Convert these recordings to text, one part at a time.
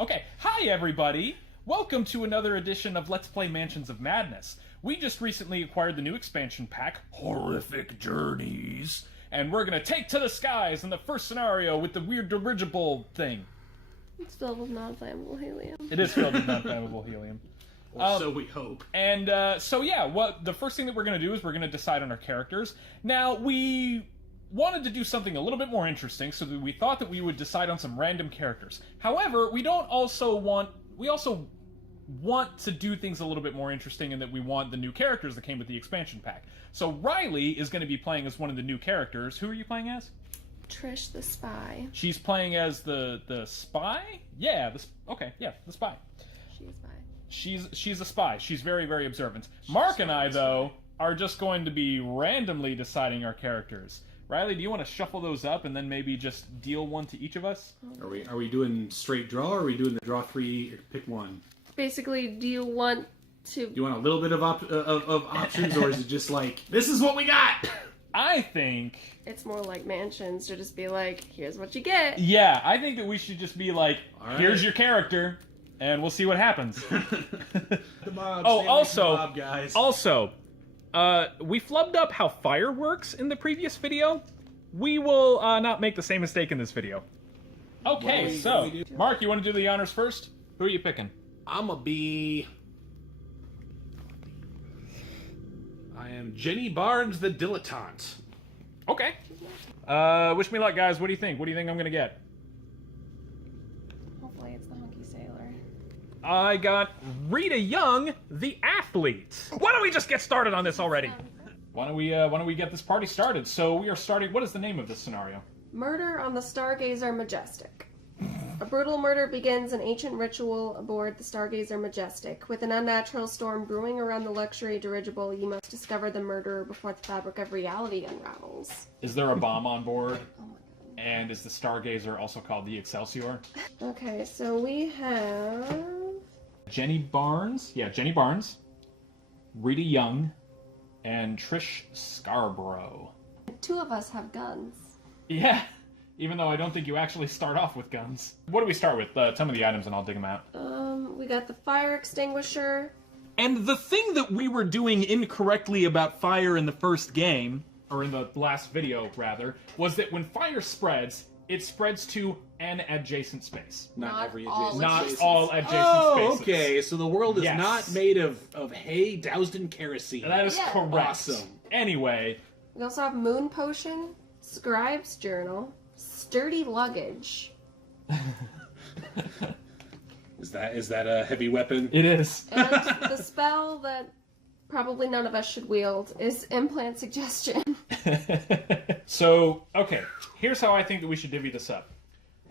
Okay, hi everybody! Welcome to another edition of Let's Play Mansions of Madness. We just recently acquired the new expansion pack, Horrific Journeys, and we're gonna take to the skies in the first scenario with the weird dirigible thing. It's filled with nonflammable helium. It is filled with nonflammable helium. So we hope. And so yeah, the first thing that we're gonna do is we're gonna decide on our characters. Now, we wanted to do something a little bit more interesting, so that we thought that we would decide on some random characters. However, we also want to do things a little bit more interesting in that we want the new characters that came with the expansion pack. So Rylie is going to be playing as one of the new characters. Who are you playing as? Trish the spy. She's playing as the spy? Yeah, the spy. She's spy. She's a spy. She's very, very observant. Mark and I, though, are just going to be randomly deciding our characters. Rylie, do you want to shuffle those up and then maybe just deal one to each of us? Are we doing straight draw, or are we doing the draw three, pick one? Basically, do you want Do you want a little bit of options, or is it just like, this is what we got? I think It's more like mansions, to just be like, here's what you get. yeah, I think that we should just be like, right. here's your character, and we'll see what happens. The mob, guys. Also, We flubbed up how fire works in the previous video. We will not make the same mistake in this video. Okay, so, Mark, you want to do the honors first? Who are you picking? I am Jenny Barnes the Dilettante. Okay. Wish me luck, guys. What do you think? What do you think I'm going to get? Hopefully it's the hunky sailor. I got Rita Young, the athlete. Why don't we just get started on this already? Why don't we get this party started? So we are starting. What is the name of this scenario? Murder on the Stargazer Majestic. A brutal murder begins an ancient ritual aboard the Stargazer Majestic. With an unnatural storm brewing around the luxury dirigible, you must discover the murderer before the fabric of reality unravels. Is there a bomb on board? Oh my god. And is the Stargazer also called the Excelsior? Okay, so we have... Jenny Barnes. Yeah, Jenny Barnes. Rita Young. And Trish Scarbrough. Two of us have guns. Yeah, even though I don't think you actually start off with guns. What do we start with? Tell me the items and I'll dig them out. We got the fire extinguisher. And the thing that we were doing incorrectly about fire in the first game, or in the last video, rather, was that when fire spreads, it spreads to an adjacent space. Not every all adjacent Not spaces. all adjacent spaces. Okay, so the world is Yes. not made of hay doused in kerosene. That is Yeah. correct. Awesome. Anyway, We also have moon potion, scribe's journal, sturdy luggage, Is that a heavy weapon? it is. and the spell that probably none of us should wield is implant suggestion. So, okay, here's how I think that we should divvy this up.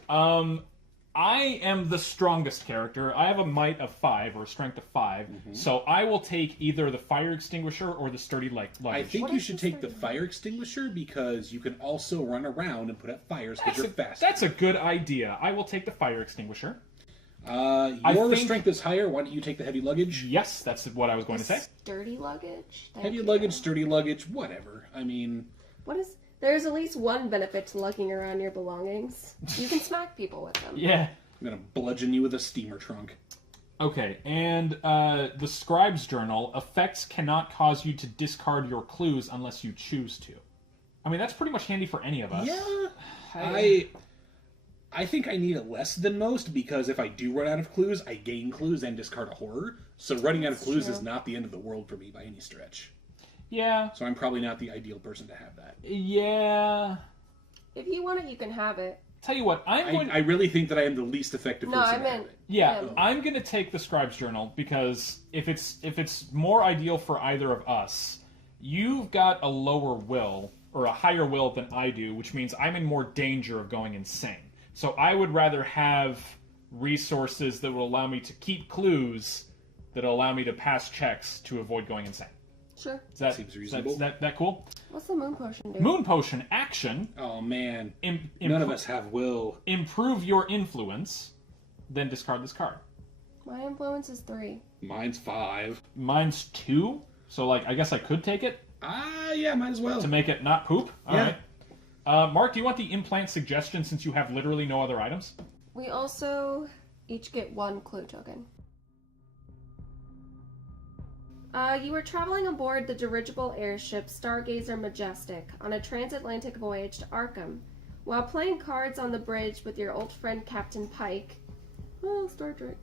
I am the strongest character. I have a might of 5, or a strength of 5, so I will take either the fire extinguisher or the sturdy luggage. I think What you is should this take the thing? fire extinguisher because you can also run around and put out fires because you're fast. That's a good idea. I will take the fire extinguisher. Your think- strength is higher. Why don't you take the heavy luggage? Yes, that's what I was going to say. Sturdy luggage? Thank Heavy you. luggage, sturdy luggage, whatever. I mean, What is... There's at least one benefit to lugging around your belongings. You can smack people with them. Yeah. I'm gonna bludgeon you with a steamer trunk. Okay, and the Scribe's Journal, effects cannot cause you to discard your clues unless you choose to. I mean, that's pretty much handy for any of us. Yeah, I think I need it less than most because if I do run out of clues, I gain clues and discard a horror. So running out of clues true. is not the end of the world for me by any stretch. Yeah. So I'm probably not the ideal person to have that. Yeah. If you want it, you can have it. Tell you what, I really think that I am the least effective No, person I to meant... have it. Yeah, him. I'm gonna take the Scribe's Journal because if it's more ideal for either of us, you've got a lower will or a higher will than I do, which means I'm in more danger of going insane. So I would rather have resources that will allow me to keep clues that allow me to pass checks to avoid going insane. Sure. That Seems reasonable. That cool? What's the moon potion do? Moon Potion action. Oh man, none of us have will. Improve your influence, then discard this card. My influence is 3. Mine's 5. Mine's 2, so like I guess I could take it Yeah, might as well. to make it not poop. All Yeah. right. Mark, do you want the implant suggestion since you have literally no other items? We also Each get 1 clue token. You were traveling aboard the dirigible airship Stargazer Majestic on a transatlantic voyage to Arkham. While playing cards on the bridge with your old friend Captain Pike, oh, Star Trek,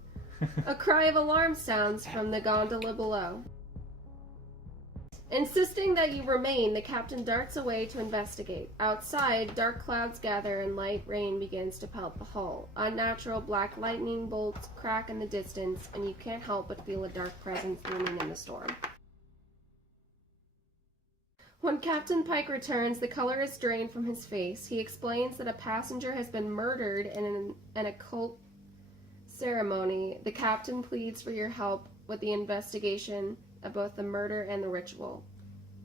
a cry of alarm sounds from the gondola below. Insisting that you remain, the captain darts away to investigate. Outside, dark clouds gather and light rain begins to pelt the hull. Unnatural black lightning bolts crack in the distance, and you can't help but feel a dark presence looming in the storm. When Captain Pike returns, the color is drained from his face. He explains that a passenger has been murdered in an occult ceremony. The captain pleads for your help with the investigation of both the murder and the ritual.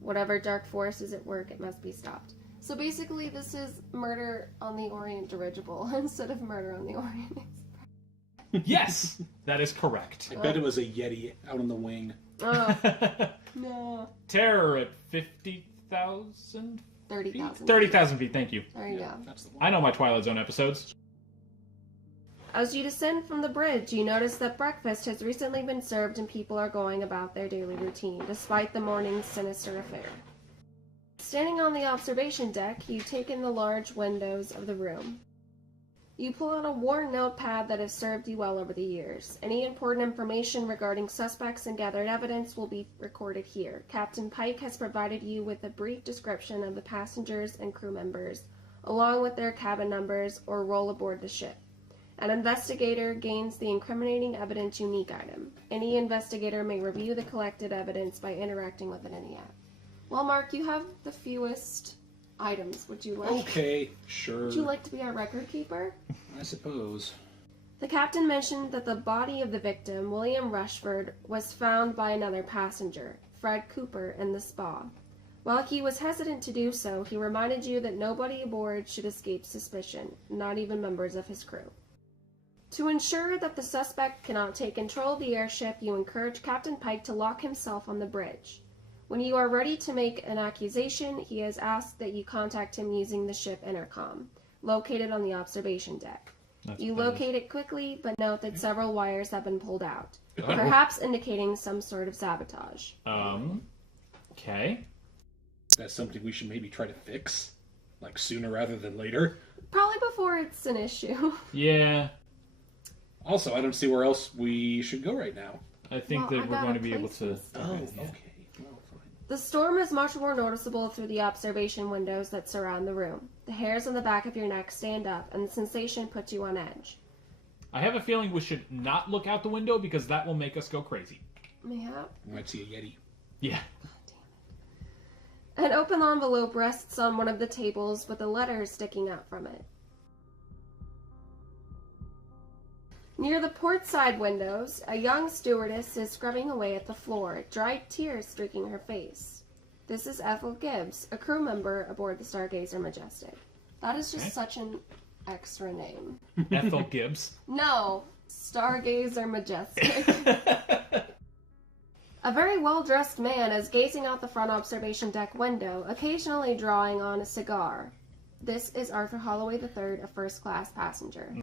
Whatever dark force is at work, it must be stopped. So basically, this is murder on the Orient dirigible instead of murder on the Orient Express. Yes, that is correct. I bet it was a Yeti out on the wing. Oh, no. Terror at 50,000? 30,000. 30,000 feet, thank you. There you go. That's the one. I know my Twilight Zone episodes. As you descend from the bridge, you notice that breakfast has recently been served and people are going about their daily routine, despite the morning's sinister affair. Standing on the observation deck, you take in the large windows of the room. You pull out a worn notepad that has served you well over the years. Any important information regarding suspects and gathered evidence will be recorded here. Captain Pike has provided you with a brief description of the passengers and crew members, along with their cabin numbers or role aboard the ship. An investigator gains the incriminating evidence unique item. Any investigator may review the collected evidence by interacting with it in the app. Well, Mark, you have the fewest items. Would you like? Okay, sure. Would you like to be our record keeper? I suppose. The captain mentioned that the body of the victim, William Rushford, was found by another passenger, Fred Cooper, in the spa. While he was hesitant to do so, he reminded you that nobody aboard should escape suspicion, not even members of his crew. To ensure that the suspect cannot take control of the airship, you encourage Captain Pike to lock himself on the bridge. When you are ready to make an accusation, he has asked that you contact him using the ship intercom, located on the observation deck. You locate it quickly, but note that several wires have been pulled out, perhaps indicating some sort of sabotage. Okay. That's something we should maybe try to fix, like sooner rather than later. Probably before it's an issue. Yeah. Also, I don't see where else we should go right now. I think that we're going to be able to... Oh, okay. Well, fine. The storm is much more noticeable through the observation windows that surround the room. The hairs on the back of your neck stand up, and the sensation puts you on edge. I have a feeling we should not look out the window because that will make us go crazy. Yeah. We might see a Yeti. Yeah. An open envelope rests on one of the tables with a letter sticking out from it. Near the port side windows, a young stewardess is scrubbing away at the floor, dried tears streaking her face. This is Ethel Gibbs, a crew member aboard the Stargazer Majestic. That is just such an extra name. Ethel Gibbs. No, Stargazer Majestic. A very well-dressed man is gazing out the front observation deck window, occasionally drawing on a cigar. This is Arthur Holloway III, a first-class passenger.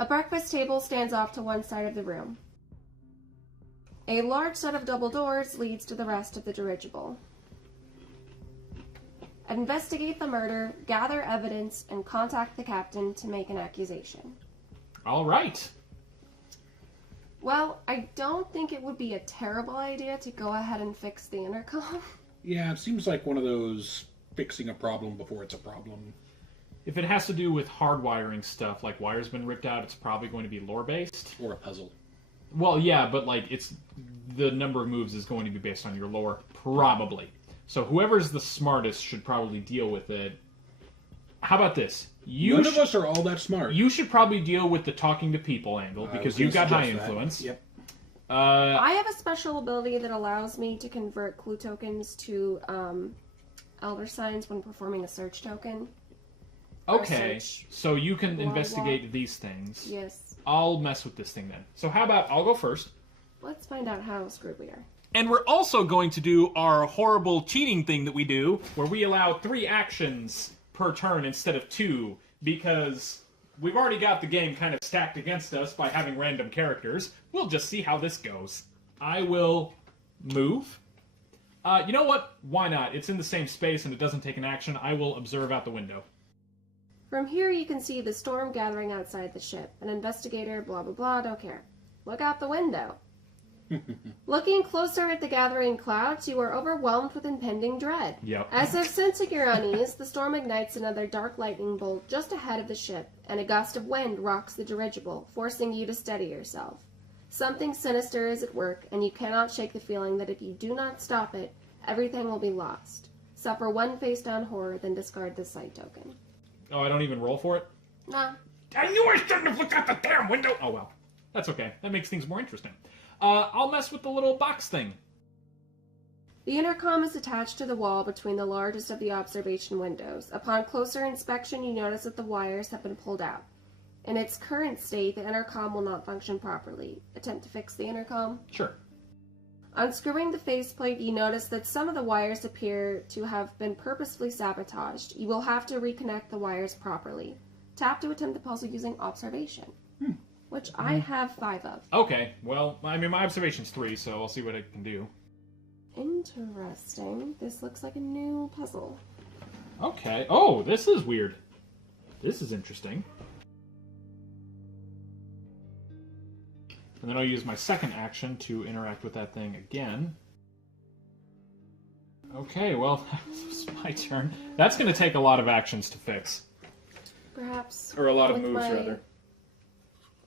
A breakfast table stands off to one side of the room. A large set of double doors leads to the rest of the dirigible. Investigate the murder, gather evidence, and contact the captain to make an accusation. All right. Well, I don't think it would be a terrible idea to go ahead and fix the intercom. Yeah, it seems like one of those fixing a problem before it's a problem. If it has to do with hardwiring stuff, like wire's been ripped out, it's probably going to be lore-based. Or a puzzle. Well, yeah, but like it's the number of moves is going to be based on your lore, probably. So whoever's the smartest should probably deal with it. How about this? None of us are all that smart. You should probably deal with the talking to people angle because you've got high influence. Yep. I have a special ability that allows me to convert clue tokens to elder signs when performing a search token. Okay, so you can investigate these things. Yes. I'll mess with this thing then. So how about I'll go first. Let's find out how screwed we are. And we're also going to do our horrible cheating thing that we do, where we allow 3 actions per turn instead of 2, because we've already got the game kind of stacked against us by having random characters. We'll just see how this goes. I will move. You know what? Why not? It's in the same space and it doesn't take an action. I will observe out the window. From here you can see the storm gathering outside the ship. An investigator, blah blah blah, don't care. Look out the window. Looking closer at the gathering clouds, you are overwhelmed with impending dread. Yep. As if sensing your unease, the storm ignites another dark lightning bolt just ahead of the ship, and a gust of wind rocks the dirigible, forcing you to steady yourself. Something sinister is at work, and you cannot shake the feeling that if you do not stop it, everything will be lost. Suffer one face-down horror, then discard this sight token. Oh, I don't even roll for it? Nah. I knew I shouldn't have looked out the damn window! Oh well. That's okay. That makes things more interesting. I'll mess with the little box thing. The intercom is attached to the wall between the largest of the observation windows. Upon closer inspection, you notice that the wires have been pulled out. In its current state, the intercom will not function properly. Attempt to fix the intercom? Sure. Unscrewing the faceplate, you notice that some of the wires appear to have been purposefully sabotaged. You will have to reconnect the wires properly. Tap to attempt the puzzle using observation, which I have 5 of. Okay, well, I mean, my observation's 3, so I'll see what I can do. Interesting. This looks like a new puzzle. Okay. Oh, this is weird. This is interesting. And then I'll use my second action to interact with that thing again. Okay, well, it's my turn. That's going to take a lot of actions to fix. Perhaps. Or a lot of with moves, my rather.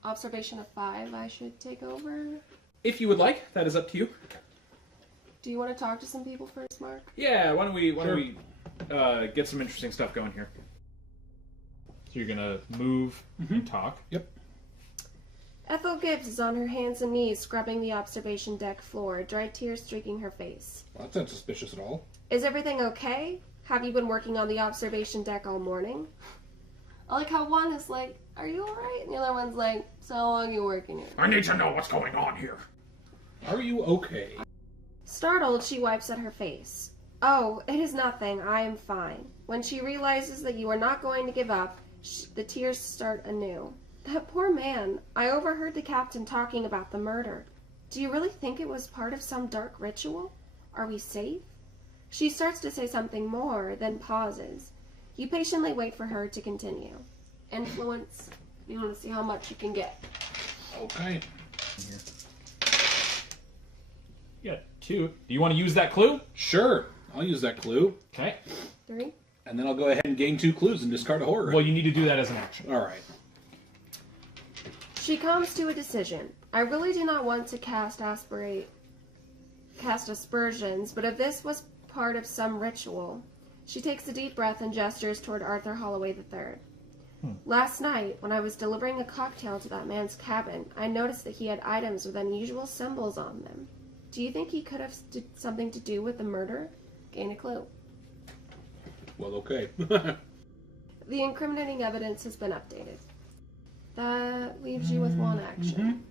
Observation of 5, I should take over. If you would like, that is up to you. Do you want to talk to some people first, Mark? Yeah, why don't we get some interesting stuff going here. So you're going to move and talk. Yep. Ethel Gibbs is on her hands and knees scrubbing the observation deck floor, dry tears streaking her face. Well, that's not suspicious at all. Is everything okay? Have you been working on the observation deck all morning? I like how one is like, are you alright? And the other one's like, so how long are you working here? I need to know what's going on here. Are you okay? Startled, she wipes at her face. Oh, it is nothing. I am fine. When she realizes that you are not going to give up, the tears start anew. That poor man. I overheard the captain talking about the murder. Do you really think it was part of some dark ritual? Are we safe? She starts to say something more, then pauses. You patiently wait for her to continue. Influence. You want to see how much you can get. Okay. You got 2. Do you want to use that clue? Sure. I'll use that clue. Okay. 3. And then I'll go ahead and gain 2 clues and discard a horror. Well, you need to do that as an action. Alright. She comes to a decision. I really do not want to cast aspersions, but if this was part of some ritual. She takes a deep breath and gestures toward Arthur Holloway III. Last night, when I was delivering a cocktail to that man's cabin, I noticed that he had items with unusual symbols on them. Do you think he could have something to do with the murder? Gain a clue. Well, okay. The incriminating evidence has been updated. That leaves you with 1 action.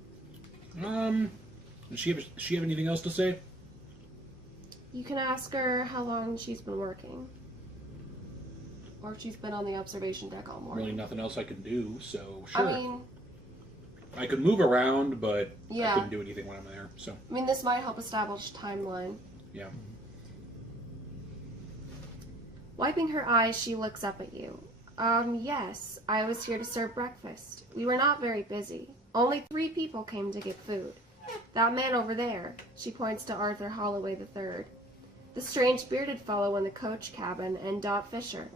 Does she have anything else to say? You can ask her how long she's been working. Or if she's been on the observation deck all morning. Really nothing else I can do, so sure. I mean, I could move around, but yeah. I couldn't do anything when I'm there, so. I mean, this might help establish timeline. Yeah. Wiping her eyes, she looks up at you. Yes, I was here to serve breakfast. We were not very busy. Only 3 people came to get food. That man over there, she points to Arthur Holloway III. The strange bearded fellow in the coach cabin, and Dot Fisher.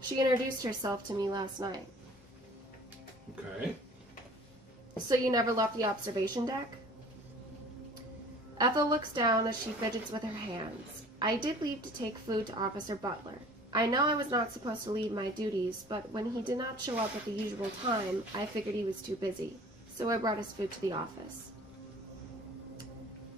She introduced herself to me last night. Okay. So you never left the observation deck? Ethel looks down as she fidgets with her hands. I did leave to take food to Officer Butler. I know I was not supposed to leave my duties, but when he did not show up at the usual time, I figured he was too busy. So I brought his food to the office.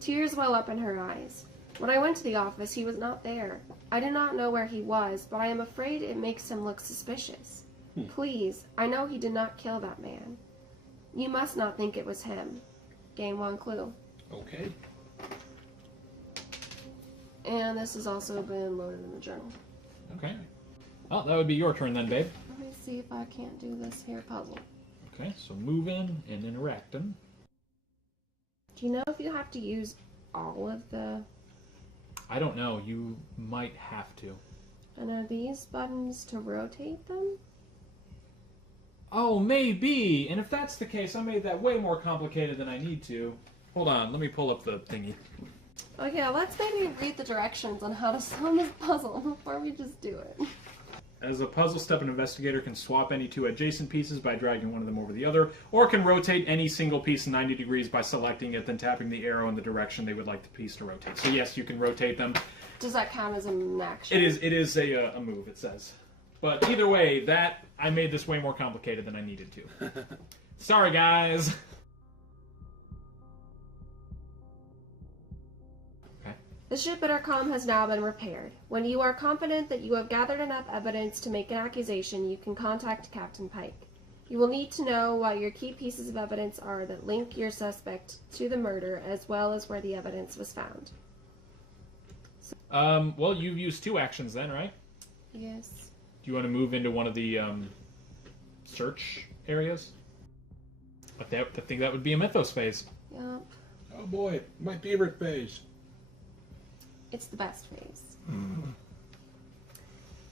Tears well up in her eyes. When I went to the office, he was not there. I do not know where he was, but I am afraid it makes him look suspicious. Please, I know he did not kill that man. You must not think it was him. Gain 1 clue. Okay. And this has also been loaded in the journal. Okay. Well, that would be your turn then, babe. Let me see if I can't do this here puzzle. Okay, so moving and interacting. Do you know if you have to use all of the... I don't know. You might have to. And are these buttons to rotate them? Oh, maybe. And if that's the case, I made that way more complicated than I need to. Hold on, let me pull up the thingy. Okay, let's maybe read the directions on how to solve this puzzle before we just do it. As a puzzle step, an investigator can swap any two adjacent pieces by dragging one of them over the other, or can rotate any single piece 90 degrees by selecting it, then tapping the arrow in the direction they would like the piece to rotate. So yes, you can rotate them. Does that count as an action? It is a move, it says. But either way, I made this way more complicated than I needed to. Sorry, guys. The ship intercom has now been repaired. When you are confident that you have gathered enough evidence to make an accusation, you can contact Captain Pike. You will need to know what your key pieces of evidence are that link your suspect to the murder, as well as where the evidence was found. Well, you've used two actions then, right? Yes. Do you want to move into one of the search areas? I think that would be a mythos phase. Yep. Oh boy, my favorite phase. It's the best phase.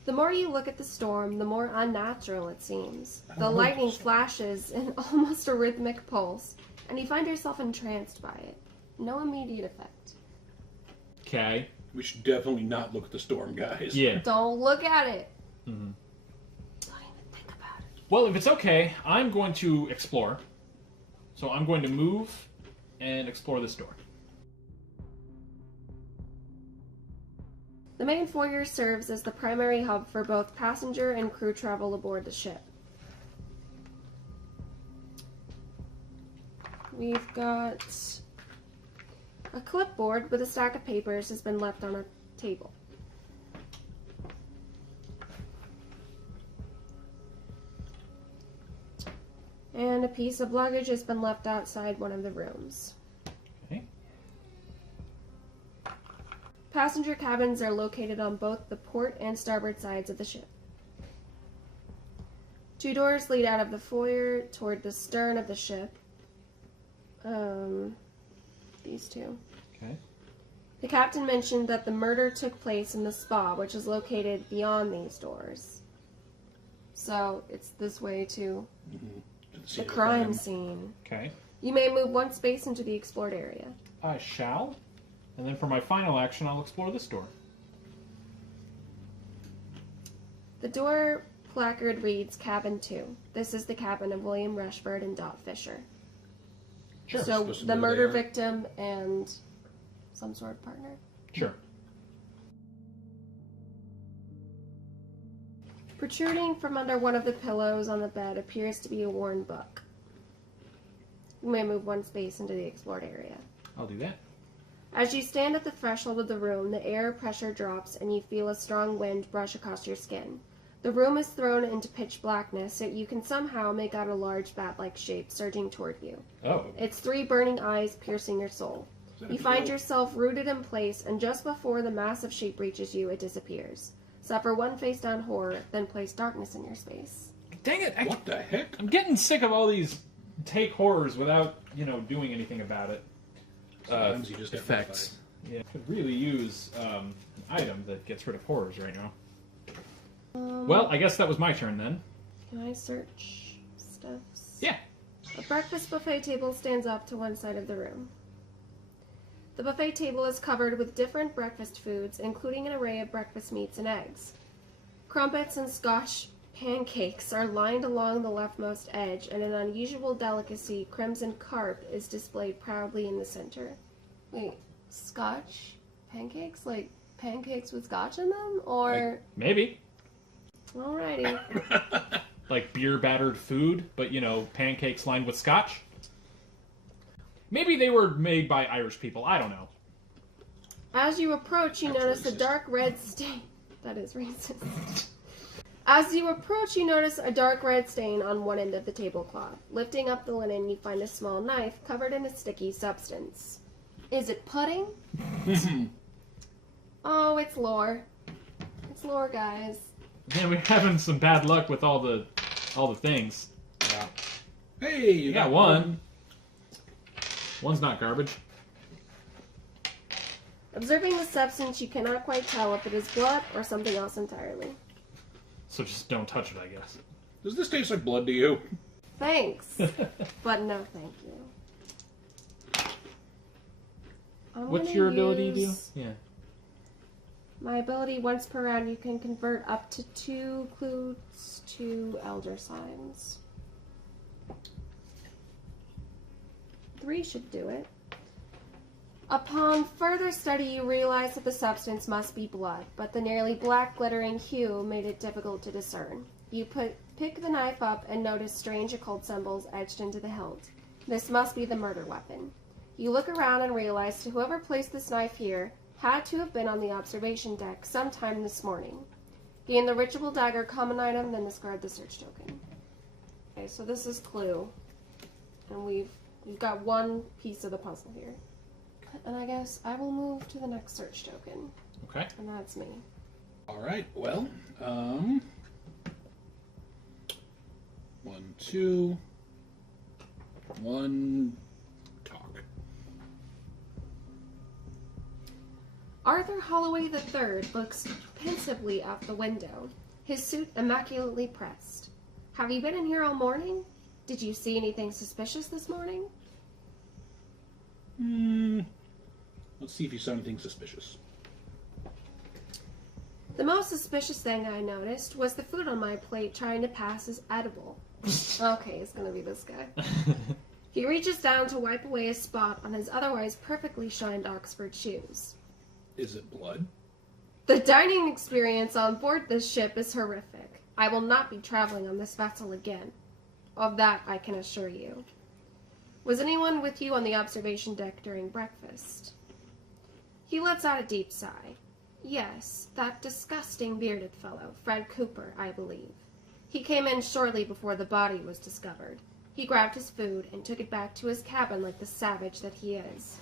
The more you look at the storm, the more unnatural it seems. The lightning flashes in almost a rhythmic pulse, and you find yourself entranced by it. No immediate effect. Okay. We should definitely not look at the storm, guys. Yeah. Don't look at it. Mm-hmm. Don't even think about it. Well, if it's okay, I'm going to explore. So I'm going to move and explore this door. The main foyer serves as the primary hub for both passenger and crew travel aboard the ship. We've got a clipboard with a stack of papers has been left on a table. And a piece of luggage has been left outside one of the rooms. Okay. Passenger cabins are located on both the port and starboard sides of the ship. Two doors lead out of the foyer toward the stern of the ship. These two. Okay. The captain mentioned that the murder took place in the spa, which is located beyond these doors. So it's this way to the crime scene. Okay. You may move one space into the explored area. I shall. And then for my final action, I'll explore this door. The door placard reads Cabin 2. This is the cabin of William Rushford and Dot Fisher. Sure. So the murder victim and some sort of partner. Sure. Protruding from under one of the pillows on the bed appears to be a worn book. You may move one space into the explored area. I'll do that. As you stand at the threshold of the room, the air pressure drops and you feel a strong wind brush across your skin. The room is thrown into pitch blackness, yet you can somehow make out a large bat-like shape surging toward you. Oh. Its three burning eyes piercing your soul. You find yourself rooted in place, and just before the massive shape reaches you, it disappears. Suffer one face-down horror, then place darkness in your space. Dang it! What the heck? I'm getting sick of all these take horrors without, doing anything about it. Sometimes you just get effects. Yeah, could really use an item that gets rid of horrors right now. Well, I guess that was my turn then. Can I search stuffs? Yeah. A breakfast buffet table stands up to one side of the room. The buffet table is covered with different breakfast foods, including an array of breakfast meats and eggs. Crumpets and Scotch pancakes are lined along the leftmost edge, and an unusual delicacy, crimson carp, is displayed proudly in the center. Wait, Scotch pancakes? Like pancakes with Scotch in them? Or... Maybe. Alrighty. Like beer-battered food, but, pancakes lined with Scotch? Maybe they were made by Irish people. I don't know. As you approach, you That's notice racist. a dark red stain. That is racist. As you approach, you notice a dark red stain on one end of the tablecloth. Lifting up the linen, you find a small knife covered in a sticky substance. Is it pudding? Oh, it's lore. It's lore, guys. Man, we're having some bad luck with all the things. Yeah. Hey, you got one. One's not garbage. Observing the substance, you cannot quite tell if it is blood or something else entirely. So just don't touch it, I guess. Does this taste like blood to you? Thanks, but no thank you. What's your ability do? Yeah. My ability, once per round, you can convert up to 2 clues to elder signs. 3 should do it. Upon further study, you realize that the substance must be blood, but the nearly black glittering hue made it difficult to discern. You pick the knife up and notice strange occult symbols etched into the hilt. This must be the murder weapon. You look around and realize that whoever placed this knife here had to have been on the observation deck sometime this morning. Gain the ritual dagger common item, then discard the search token. Okay, so this is clue. And we've got one piece of the puzzle here. And I guess I will move to the next search token. Okay. And that's me. Alright, well, 1, 2, 1, talk. Arthur Holloway III looks pensively out the window, his suit immaculately pressed. Have you been in here all morning? Did you see anything suspicious this morning? Let's see if you saw anything suspicious. The most suspicious thing I noticed was the food on my plate trying to pass as edible. Okay, it's gonna be this guy. He reaches down to wipe away a spot on his otherwise perfectly shined Oxford shoes. Is it blood? The dining experience on board this ship is horrific. I will not be traveling on this vessel again. Of that I can assure you. Was anyone with you on the observation deck during breakfast? He lets out a deep sigh. Yes, that disgusting bearded fellow, Fred Cooper, I believe. He came in shortly before the body was discovered. He grabbed his food and took it back to his cabin like the savage that he is.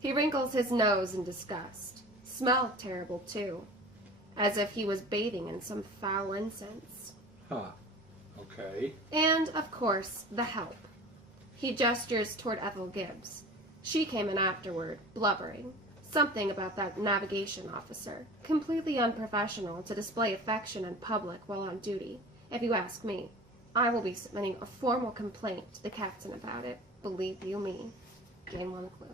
He wrinkles his nose in disgust. Smelled terrible, too. As if he was bathing in some foul incense. Huh. Okay. And, of course, the help. He gestures toward Ethel Gibbs. She came in afterward, blubbering. Something about that navigation officer. Completely unprofessional to display affection in public while on duty. If you ask me, I will be submitting a formal complaint to the captain about it. Believe you me. Game 1 clue.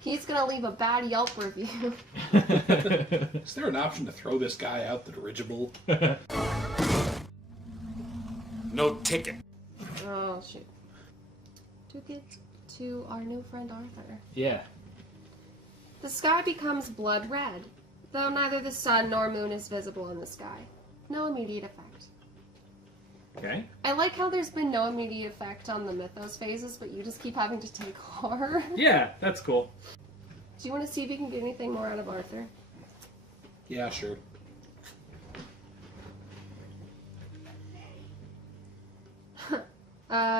He's gonna leave a bad Yelp review. Is there an option to throw this guy out the dirigible? No ticket. Oh, shoot. Took it to our new friend Arthur. Yeah. The sky becomes blood red, though neither the sun nor moon is visible in the sky. No immediate effect. Okay. I like how there's been no immediate effect on the mythos phases, but you just keep having to take horror. Yeah, that's cool. Do you want to see if you can get anything more out of Arthur? Yeah, sure.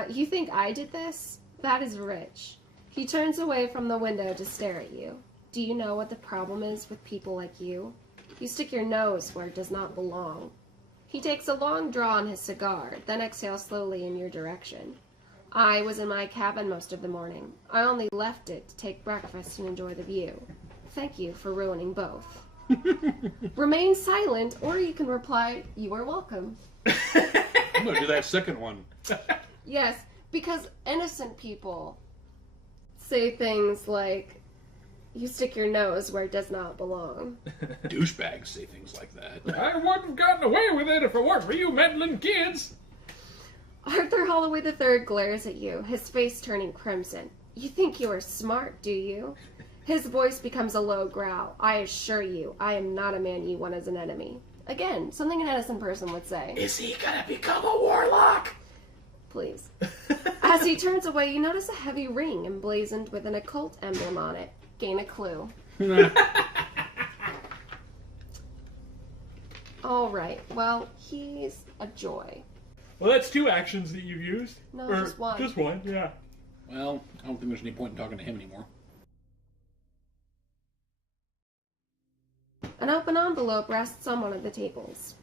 You think I did this? That is rich. He turns away from the window to stare at you. Do you know what the problem is with people like you? You stick your nose where it does not belong. He takes a long draw on his cigar, then exhales slowly in your direction. I was in my cabin most of the morning. I only left it to take breakfast and enjoy the view. Thank you for ruining both. Remain silent, or you can reply, you are welcome. I'm gonna do that second one. Yes, because innocent people say things like, you stick your nose where it does not belong. Douchebags say things like that. I wouldn't have gotten away with it if it weren't for you meddling kids. Arthur Holloway III glares at you, his face turning crimson. You think you are smart, do you? His voice becomes a low growl. I assure you, I am not a man you want as an enemy. Again, something an innocent person would say. Is he gonna become a warlock? Please. As he turns away, you notice a heavy ring emblazoned with an occult emblem on it. Gain a clue. Alright, well, he's a joy. Well, that's 2 actions that you've used. No, Or just one. Just one, yeah. Well, I don't think there's any point in talking to him anymore. An open envelope rests on one of the tables.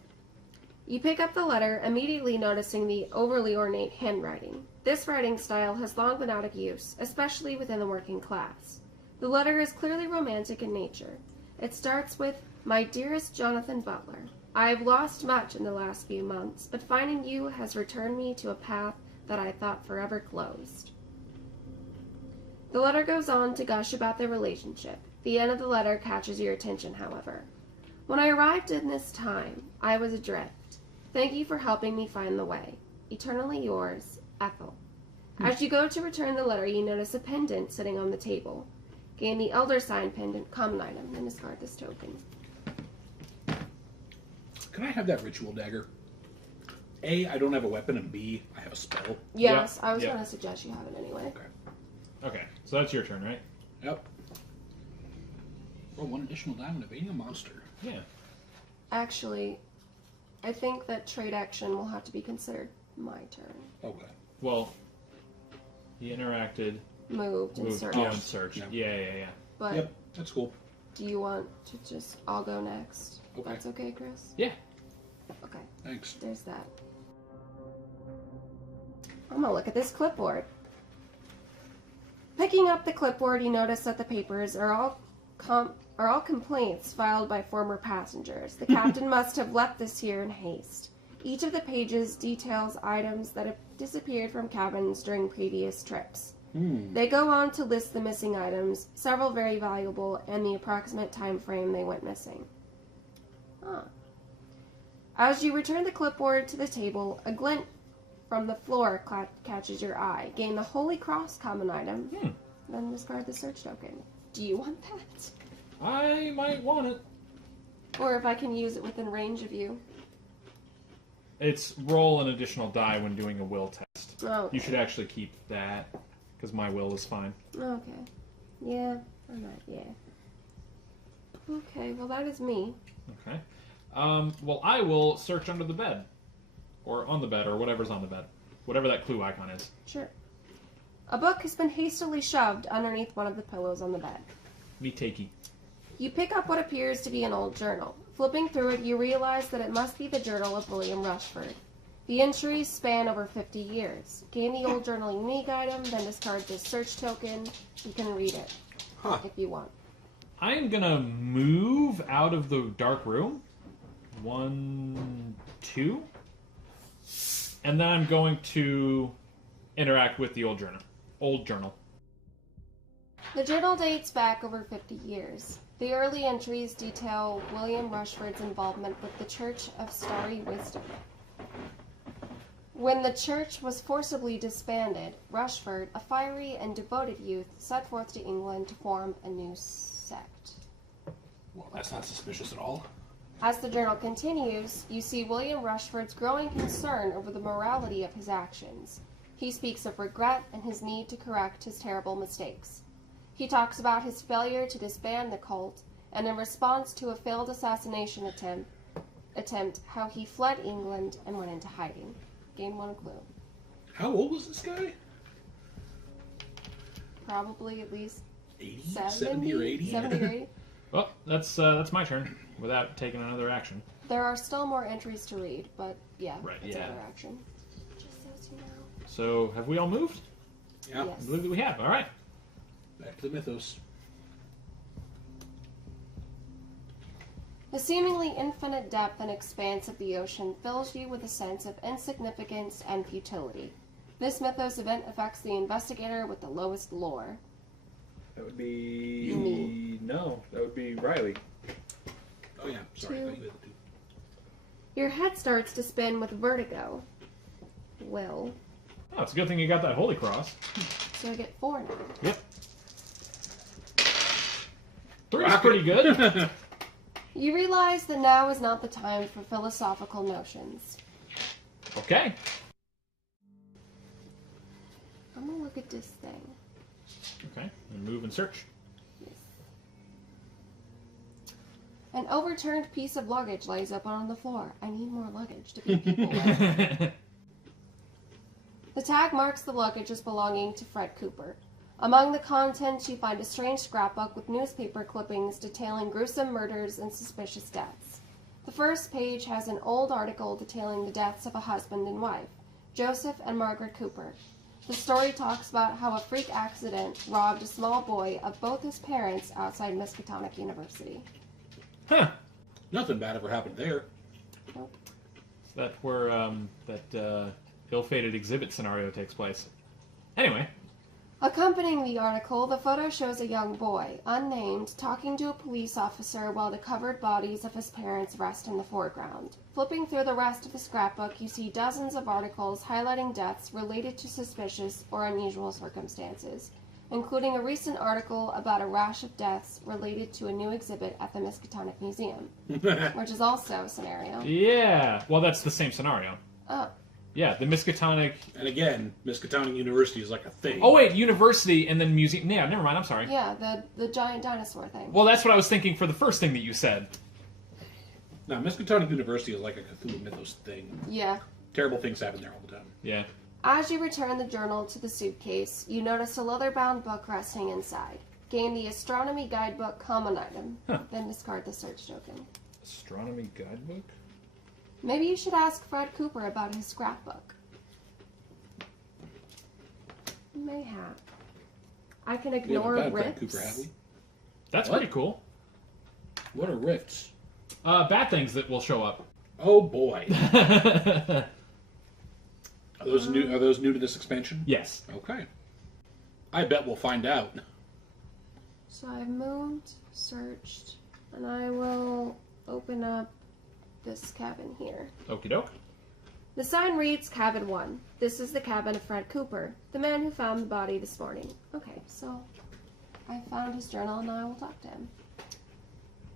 You pick up the letter, immediately noticing the overly ornate handwriting. This writing style has long been out of use, especially within the working class. The letter is clearly romantic in nature. It starts with, "My dearest Jonathan Butler, I have lost much in the last few months, but finding you has returned me to a path that I thought forever closed." The letter goes on to gush about their relationship. The end of the letter catches your attention, however. "When I arrived in this time, I was adrift. Thank you for helping me find the way. Eternally yours, Ethel." As you go to return the letter, you notice a pendant sitting on the table. Gain the Elder Sign pendant, common item, and discard this token. Can I have that ritual dagger? A, I don't have a weapon, and B, I have a spell. Yes, Yeah, I was yeah. going to suggest you have it anyway. Okay. Okay, so that's your turn, right? Yep. Roll one additional die when evading a monster. Yeah. Actually, I think that trade action will have to be considered my turn. Okay. Well, he interacted, Moved and moved, searched. and searched. Yeah. Yeah. But Yep, that's cool. do you want to just... I'll go next. Okay. That's okay, Chris? Yeah. Okay, Thanks. there's that. I'm gonna look at this clipboard. Picking up the clipboard, you notice that the papers are all complaints filed by former passengers. The captain must have left this here in haste. Each of the pages details items that have disappeared from cabins during previous trips. They go on to list the missing items, several very valuable, and the approximate time frame they went missing. Huh. As you return the clipboard to the table, a glint from the floor catches your eye. Gain the Holy Cross common item, then discard the search token. Do you want that? I might want it. Or if I can use it within range of you. It's roll an additional die when doing a will test. Okay. You should actually keep that, because my will is fine. Okay. Yeah, I might, yeah. Okay, well that is me. Okay. Well, I will search under the bed. Or on the bed, or whatever's on the bed. Whatever that clue icon is. Sure. A book has been hastily shoved underneath one of the pillows on the bed. Me takey. You pick up what appears to be an old journal. Flipping through it, you realize that it must be the journal of William Rushford. The entries span over 50 years. Gain the old journal unique item, then discard this search token. You can read it if you want. I am gonna move out of the dark room. 1, 2. And then I'm going to interact with the old journal. The journal dates back over 50 years. The early entries detail William Rushford's involvement with the Church of Starry Wisdom. When the church was forcibly disbanded, Rushford, a fiery and devoted youth, set forth to England to form a new sect. Well, that's not suspicious at all. As the journal continues, you see William Rushford's growing concern over the morality of his actions. He speaks of regret and his need to correct his terrible mistakes. He talks about his failure to disband the cult, and in response to a failed assassination attempt, how he fled England and went into hiding. Gain one clue. How old was this guy? Probably at least 80? 70, 70 or 80? 70 or 80. Well, that's my turn, without taking another action. There are still more entries to read, but yeah, Right, it's yeah. another action. Just so you know. So, have we all moved? Yeah. I Yes. believe that we have. All right. Back to the mythos. The seemingly infinite depth and expanse of the ocean fills you with a sense of insignificance and futility. This mythos event affects the investigator with the lowest lore. That would be... Me. No, that would be Rylie. Oh yeah, sorry. I Two. thought you had to. Your head starts to spin with vertigo. Well, Oh, it's a good thing you got that Holy Cross. so I get 4 now. Yep. 3 is pretty good. You realize that now is not the time for philosophical notions. Okay. I'm gonna look at this thing. Okay, and move and search. An overturned piece of luggage lays open on the floor. I need more luggage to pick people with. The tag marks the luggage as belonging to Fred Cooper. Among the contents, you find a strange scrapbook with newspaper clippings detailing gruesome murders and suspicious deaths. The first page has an old article detailing the deaths of a husband and wife, Joseph and Margaret Cooper. The story talks about how a freak accident robbed a small boy of both his parents outside Miskatonic University. Huh. Nothing bad ever happened there. Nope. That's where that ill-fated exhibit scenario takes place. Anyway. Accompanying the article, the photo shows a young boy, unnamed, talking to a police officer while the covered bodies of his parents rest in the foreground. Flipping through the rest of the scrapbook, you see dozens of articles highlighting deaths related to suspicious or unusual circumstances, including a recent article about a rash of deaths related to a new exhibit at the Miskatonic Museum, which is also a scenario. Yeah. Well, that's the same scenario. Oh. Yeah, the Miskatonic... And again, Miskatonic University is like a thing. Oh, wait, university and then museum... Yeah, never mind, I'm sorry. Yeah, the giant dinosaur thing. Well, that's what I was thinking for the first thing that you said. Now, Miskatonic University is like a Cthulhu Mythos thing. Yeah. Terrible things happen there all the time. Yeah. As you return the journal to the suitcase, you notice a leather-bound book resting inside. Gain the astronomy guidebook common item, then discard the search token. Astronomy guidebook? Maybe you should ask Fred Cooper about his scrapbook. Mayhap. I can ignore We haven't found Fred rifts. Cooper, have we? That's What? pretty cool. What are rifts? Bad things that will show up. Oh boy. Are those new? Are those new to this expansion? Yes. Okay. I bet we'll find out. So I've moved, searched, and I will open up this cabin here. Okie doke. The sign reads Cabin 1. This is the cabin of Fred Cooper, the man who found the body this morning. Okay, so I found his journal and I will talk to him.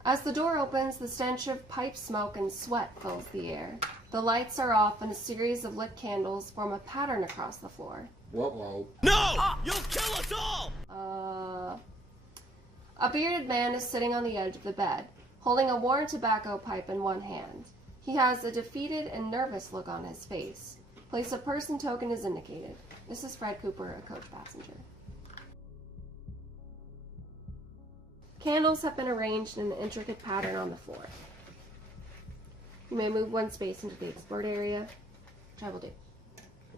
As the door opens, the stench of pipe smoke and sweat fills the air. The lights are off and a series of lit candles form a pattern across the floor. Whoa. No! You'll kill us all! A bearded man is sitting on the edge of the bed, holding a worn tobacco pipe in one hand. He has a defeated and nervous look on his face. Place of person token is indicated. This is Fred Cooper, a coach passenger. Candles have been arranged in an intricate pattern on the floor. You may move one space into the explored area, which I will do.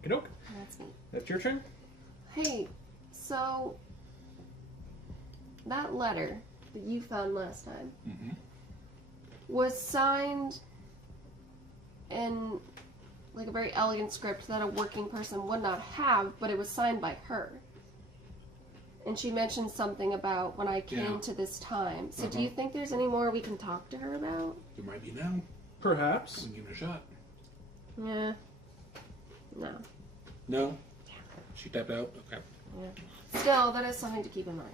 Okie doke. That's me. That's your turn? Hey, so that letter that you found last time was signed in like a very elegant script that a working person would not have, but it was signed by her. And she mentioned something about when I came to this time. So do you think there's any more we can talk to her about? There might be now. Perhaps. Give it a shot. Yeah. No. No? She tapped out? Okay. Yeah. Still, that is something to keep in mind.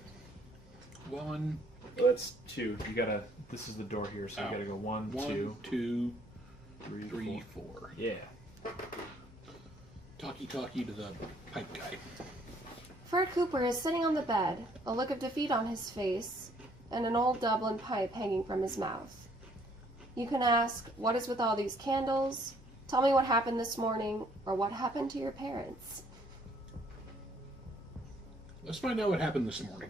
One. That's two. You gotta... This is the door here, so you Oh. gotta go one, One, two, three, four. four. Yeah. Talkie to the pipe guy. Fred Cooper is sitting on the bed, a look of defeat on his face, and an old Dublin pipe hanging from his mouth. You can ask, what is with all these candles? Tell me what happened this morning, or what happened to your parents. Let's find out what happened this morning.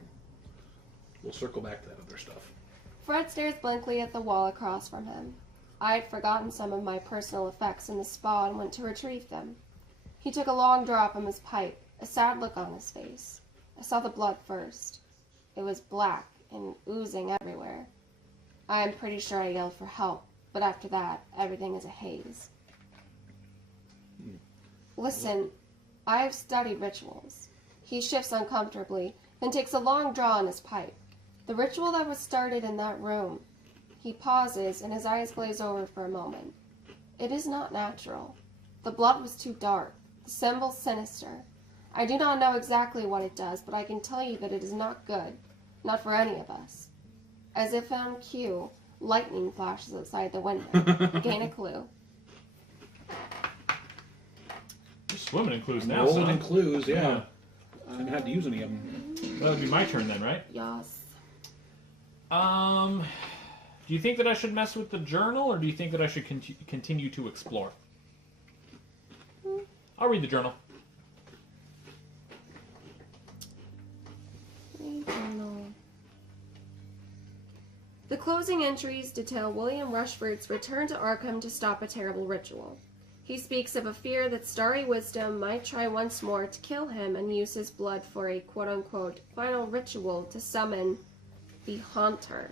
We'll circle back to that other stuff. Fred stares blankly at the wall across from him. I had forgotten some of my personal effects in the spa and went to retrieve them. He took a long draw from his pipe, a sad look on his face. I saw the blood first. It was black and oozing everywhere. I am pretty sure I yelled for help, but after that, everything is a haze. Listen, I have studied rituals. He shifts uncomfortably, then takes a long draw on his pipe. The ritual that was started in that room. He pauses, and his eyes glaze over for a moment. It is not natural. The blood was too dark, the symbol sinister. I do not know exactly what it does, but I can tell you that it is not good. Not for any of us. As if on cue, lightning flashes outside the window. Gain a clue. You're swimming in clues now, Rolling son. in clues, yeah. I haven't had to use any of them. That would be my turn then, right? Yes. Do you think that I should mess with the journal, or do you think that I should continue to explore? I'll read the journal. The The closing entries detail William Rushford's return to Arkham to stop a terrible ritual. He speaks of a fear that Starry Wisdom might try once more to kill him and use his blood for a quote-unquote final ritual to summon the Haunter.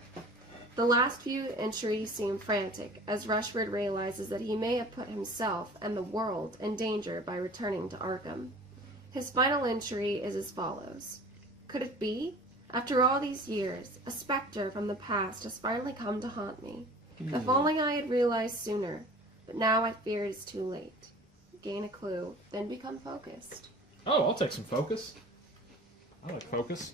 The last few entries seem frantic, as Rushford realizes that he may have put himself and the world in danger by returning to Arkham. His final entry is as follows. Could it be? After all these years, a specter from the past has finally come to haunt me. If only I had realized sooner, but now I fear it is too late. Gain a clue, then become focused. Oh, I'll take some focus. I like focus.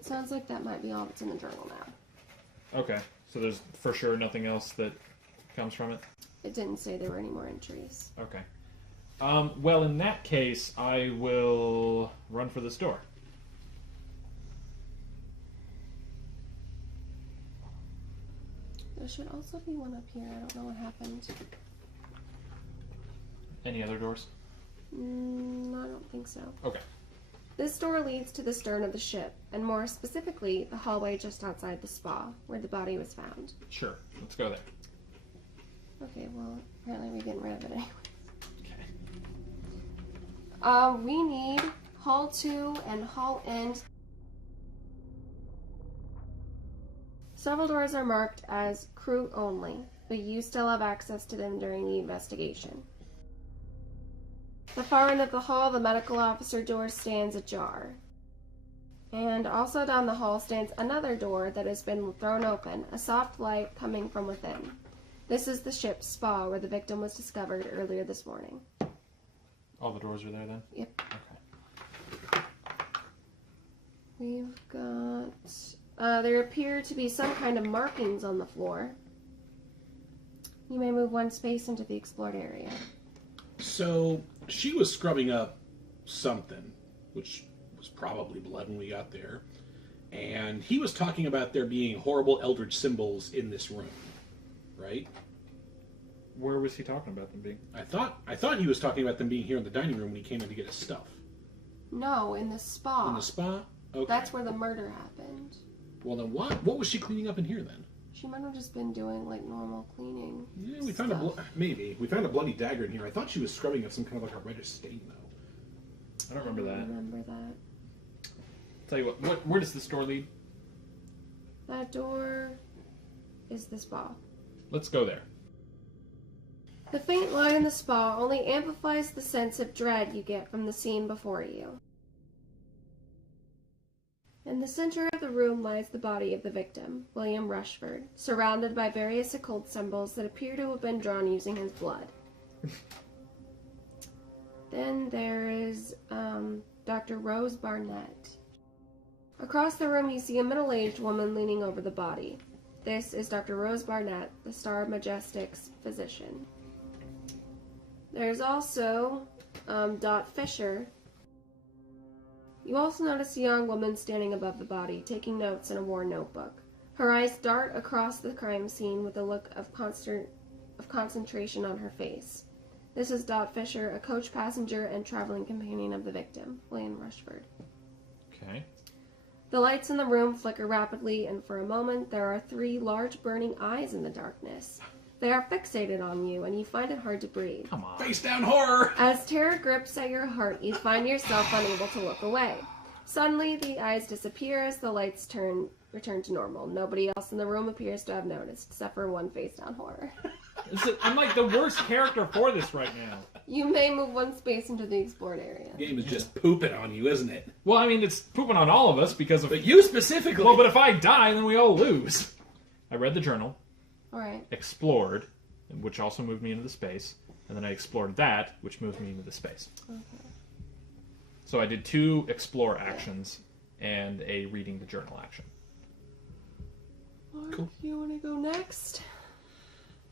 Sounds like that might be all that's in the journal now. Okay, so there's for sure nothing else that comes from it? It didn't say there were any more entries. Okay. Well, in that case, I will run for this door. There should also be one up here. I don't know what happened. Any other doors? No, I don't think so. Okay. This door leads to the stern of the ship, and more specifically, the hallway just outside the spa, where the body was found. Sure. Let's go there. Okay, well, apparently we're getting rid of it anyway. Okay. We need Hall 2 and Hall End. Several doors are marked as crew only, but you still have access to them during the investigation. The far end of the hall, the medical officer door stands ajar. And also down the hall stands another door that has been thrown open, a soft light coming from within. This is the ship's spa where the victim was discovered earlier this morning. All the doors are there then? Yep. Okay. We've got... there appear to be some kind of markings on the floor. You may move one space into the explored area. So, she was scrubbing up something, which was probably blood when we got there. And he was talking about there being horrible eldritch symbols in this room. Right? Where was he talking about them being? I thought he was talking about them being here in the dining room when he came in to get his stuff. No, in the spa. In the spa? Okay. That's where the murder happened. Well, then what was she cleaning up in here then? She might have just been doing like normal cleaning. Yeah, we found we found a bloody dagger in here. I thought she was scrubbing up some kind of like a reddish stain though. I don't remember that. Remember that. Tell you what, where does this door lead? That door is the spa. Let's go there. The faint light in the spa only amplifies the sense of dread you get from the scene before you. In the center of the room lies the body of the victim, William Rushford, surrounded by various occult symbols that appear to have been drawn using his blood. Then there is Dr. Rose Barnett. Across the room you see a middle-aged woman leaning over the body. This is Dr. Rose Barnett, the Stargazer Majestic's physician. There's also Dot Fisher. You also notice a young woman standing above the body, taking notes in a worn notebook. Her eyes dart across the crime scene with a look of concentration on her face. This is Dot Fisher, a coach passenger and traveling companion of the victim, William Rushford. Okay. The lights in the room flicker rapidly, and for a moment there are 3 large burning eyes in the darkness. They are fixated on you, and you find it hard to breathe. Come on. Face down horror! As terror grips at your heart, you find yourself unable to look away. Suddenly, the eyes disappear as the lights return to normal. Nobody else in the room appears to have noticed, except for one face-down horror. I'm like the worst character for this right now. You may move one space into the explored area. The game is just pooping on you, isn't it? Well, I mean, it's pooping on all of us because of... But you specifically! Well, but if I die, then we all lose. I read the journal. Alright. Explored, which also moved me into the space, and then I explored that, which moved me into the space. Okay. So I did 2 explore actions and a reading the journal action. Mark, Cool. you want to go next?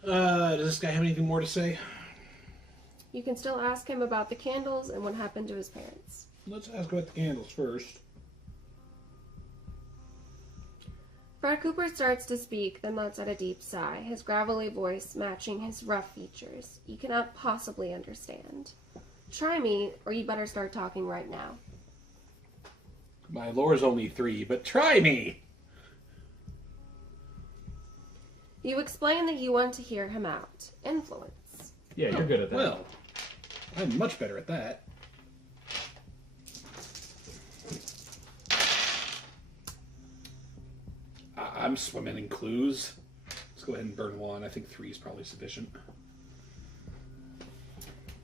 Does this guy have anything more to say? You can still ask him about the candles and what happened to his parents. Let's ask about the candles first. Fred Cooper starts to speak, then lets out a deep sigh, his gravelly voice matching his rough features. You cannot possibly understand. Try me, or you better start talking right now. My lore's only 3, but try me! You explain that you want to hear him out. Influence. Yeah, you're good at that. Well, I'm much better at that. I'm swimming in clues. Let's go ahead and burn 1. I think 3 is probably sufficient.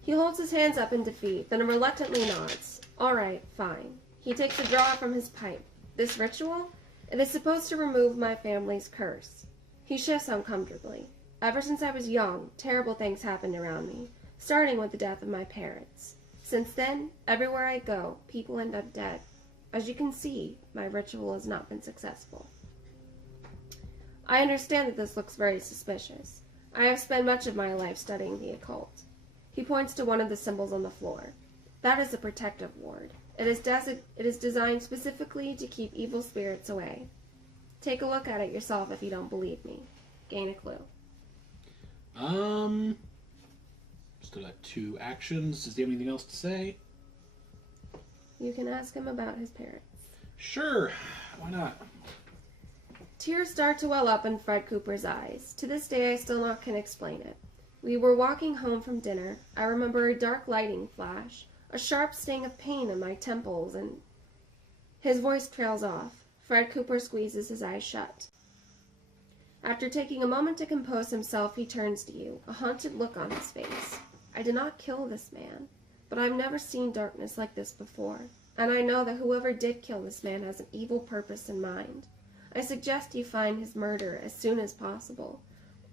He holds his hands up in defeat, then reluctantly nods. All right, fine. He takes a draw from his pipe. This ritual? It is supposed to remove my family's curse. He shifts uncomfortably. Ever since I was young, terrible things happened around me, starting with the death of my parents. Since then, everywhere I go, people end up dead. As you can see, my ritual has not been successful. I understand that this looks very suspicious. I have spent much of my life studying the occult. He points to one of the symbols on the floor. That is a protective ward. It is designed specifically to keep evil spirits away. Take a look at it yourself if you don't believe me. Gain a clue. Still got 2 actions. Does he have anything else to say? You can ask him about his parents. Sure, why not? Tears start to well up in Fred Cooper's eyes. To this day, I still not can explain it. We were walking home from dinner. I remember a dark lightning flash, a sharp sting of pain in my temples, and his voice trails off. Fred Cooper squeezes his eyes shut. After taking a moment to compose himself, he turns to you, a haunted look on his face. I did not kill this man, but I've never seen darkness like this before, and I know that whoever did kill this man has an evil purpose in mind. I suggest you find his murder as soon as possible,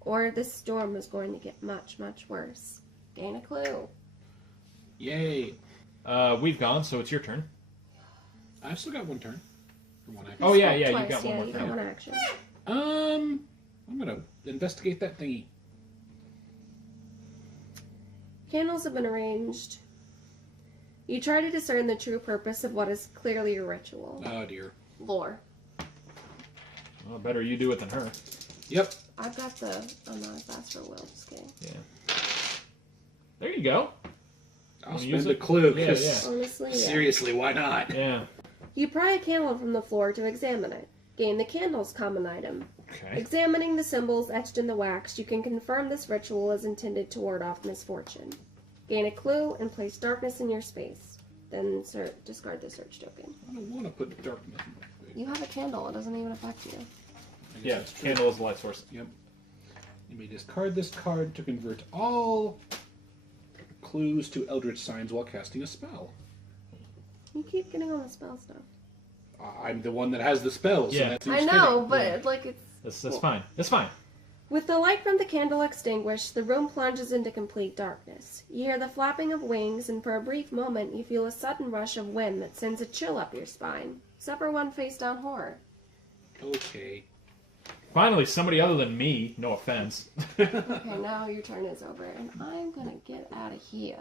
or this storm is going to get much, much worse. Gain a clue. Yay. We've gone, so it's your turn. I've still got 1 turn. Or 1 action. Oh, yeah, Twice, you got one more you thing. got 1 action. I'm gonna investigate that thingy. Candles have been arranged. You try to discern the true purpose of what is clearly a ritual. Oh dear. Lore. Well, better you do it than her. Yep. I've got the... I'm not as fast for Will, just kidding. Yeah. There you go. I'll Wanna spend use a it? clue, Yeah, because Honestly, yeah. seriously, why not? Yeah. You pry a candle from the floor to examine it. Gain the candle's common item. Okay. Examining the symbols etched in the wax, you can confirm this ritual is intended to ward off misfortune. Gain a clue and place darkness in your space. Then discard the search token. I don't want to put darkness in my face. You have a candle. It doesn't even affect you. I guess Yeah, that's true. candle is the light source. Yep. You may discard this card to convert all clues to eldritch signs while casting a spell. You keep getting all the spell stuff. I'm the one that has the spells. Yeah. So that seems I know, fitting. but Yeah. like it's... That's fine. That's fine. With the light from the candle extinguished, the room plunges into complete darkness. You hear the flapping of wings, and for a brief moment you feel a sudden rush of wind that sends a chill up your spine. Suffer one face-down horror. Okay. Finally, somebody other than me. No offense. Okay, now your turn is over, and I'm gonna get out of here.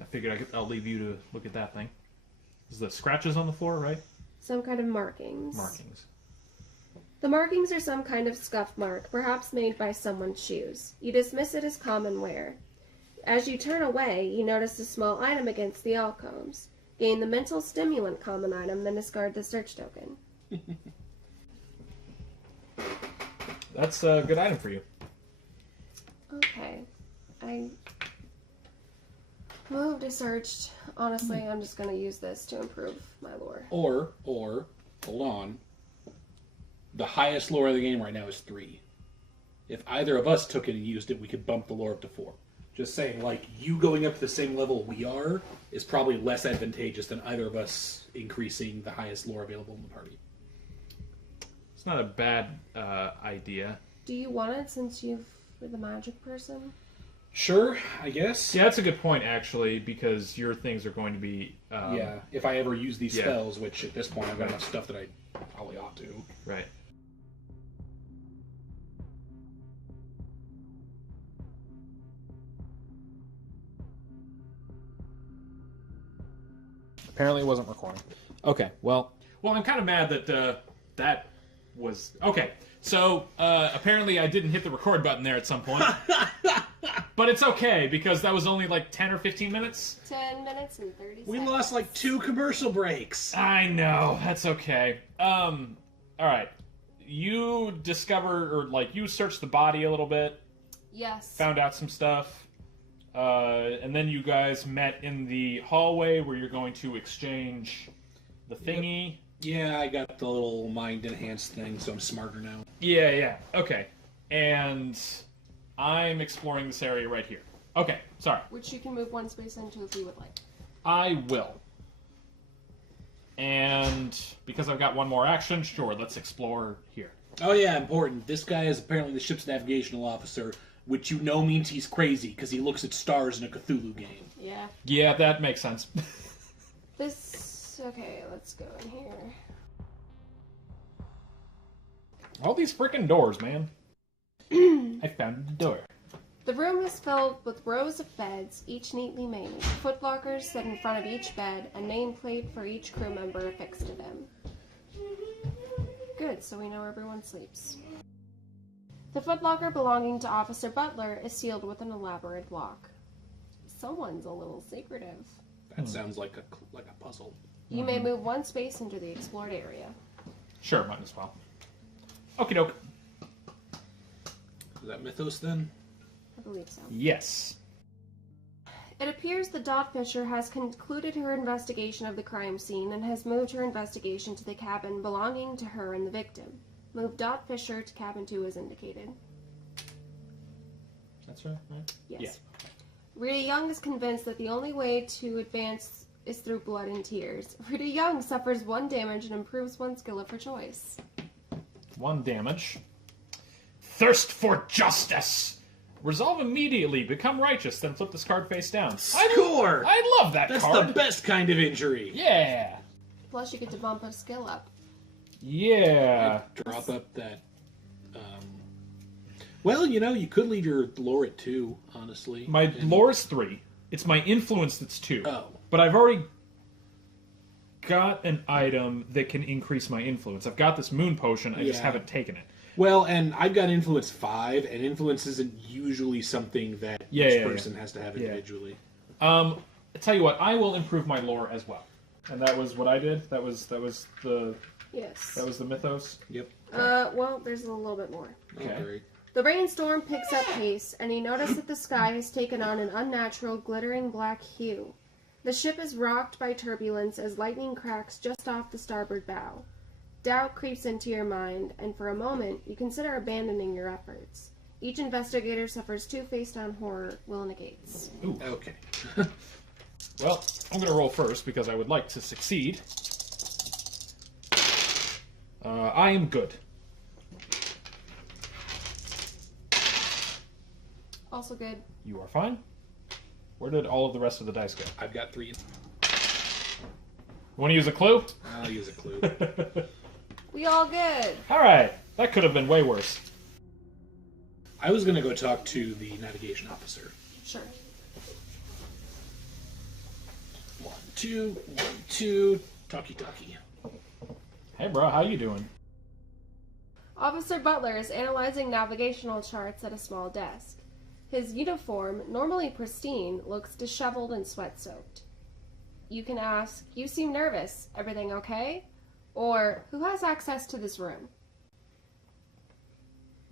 I figured I'll leave you to look at that thing. Is the scratches on the floor, right? Some kind of markings. Markings. The markings are some kind of scuff mark, perhaps made by someone's shoes. You dismiss it as common wear. As you turn away, you notice a small item against the alcoves. Gain the mental stimulant common item, then discard the search token. That's a good item for you. Okay. I moved to searched. Honestly, I'm just going to use this to improve my lore. Or, hold on. The highest lore of the game right now is 3. If either of us took it and used it, we could bump the lore up to 4. Just saying, like, you going up to the same level we are is probably less advantageous than either of us increasing the highest lore available in the party. It's not a bad idea. Do you want it since you're the magic person? Sure, I guess. Yeah, that's a good point, actually, because your things are going to be... Yeah, if I ever use these yeah. spells, which at this point I've got enough stuff that I probably ought to. Right. Apparently it wasn't recording. Okay, well, Well, I'm kind of mad that that was... Okay, so apparently I didn't hit the record button there at some point. But it's okay, because that was only like 10 or 15 minutes. 10 minutes and 30 seconds. We lost like 2 commercial breaks. I know, that's okay. Alright. You discover, or like, you searched the body a little bit. Yes. Found out some stuff. And then you guys met in the hallway where you're going to exchange the thingy. Yeah, I got the little mind-enhanced thing, so I'm smarter now. Yeah, okay. And I'm exploring this area right here. Okay, sorry. Which you can move one space into if you would like. I will. And because I've got one more action, sure, let's explore here. Oh yeah, important. This guy is apparently the ship's navigational officer, which you know means he's crazy, because he looks at stars in a Cthulhu game. Yeah. Yeah, that makes sense. Okay, let's go in here. All these freaking doors, man. I found the door. The room is filled with rows of beds, each neatly made. Footlockers sit in front of each bed, a nameplate for each crew member affixed to them. Good, so we know everyone sleeps. The footlocker belonging to Officer Butler is sealed with an elaborate lock. Someone's a little secretive. That sounds like a puzzle. You may move one space into the explored area. Sure, might as well. Okie doke. Is that Mythos then? I believe so. Yes. It appears the Dot Fisher has concluded her investigation of the crime scene and has moved her investigation to the cabin belonging to her and the victim. Move Dot Fisher to cabin 2 as indicated. That's right? Yes. Yeah. Rita Young is convinced that the only way to advance is through blood and tears. Rita Young suffers 1 damage and improves 1 skill of her choice. 1 damage. Thirst for justice! Resolve immediately, become righteous, then flip this card face down. Score! I love that That's card! the best kind of injury. Yeah! Plus you get to bump a skill up. Yeah. Drop up that... Well, you know, you could leave your lore at 2, honestly. My lore's 3. It's my influence that's 2. Oh. But I've already got an item that can increase my influence. I've got this moon potion, I just Yeah. haven't taken it. Well, and I've got influence 5, and influence isn't usually something that each person has to have individually. I tell you what, I will improve my lore as well. And that was what I did? That was the Yes. That was the mythos? Yep. Well, there's a little bit more. Okay. Oh, great. The rainstorm picks up pace, and you notice that the sky has taken on an unnatural, glittering black hue. The ship is rocked by turbulence as lightning cracks just off the starboard bow. Doubt creeps into your mind, and for a moment, you consider abandoning your efforts. Each investigator suffers 2 face-down horror will negates. Ooh. Okay. Well, I'm going to roll first because I would like to succeed. I am good. Also good. You are fine. Where did all of the rest of the dice go? I've got 3. Want to use a clue? I'll use a clue. We all good. Alright, that could have been way worse. I was going to go talk to the navigation officer. Sure. 1, 2, 1, 2. Talkie. Hey bro, how you doing? Officer Butler is analyzing navigational charts at a small desk. His uniform, normally pristine, looks disheveled and sweat-soaked. You can ask, "You seem nervous. Everything okay?" Or, "Who has access to this room?"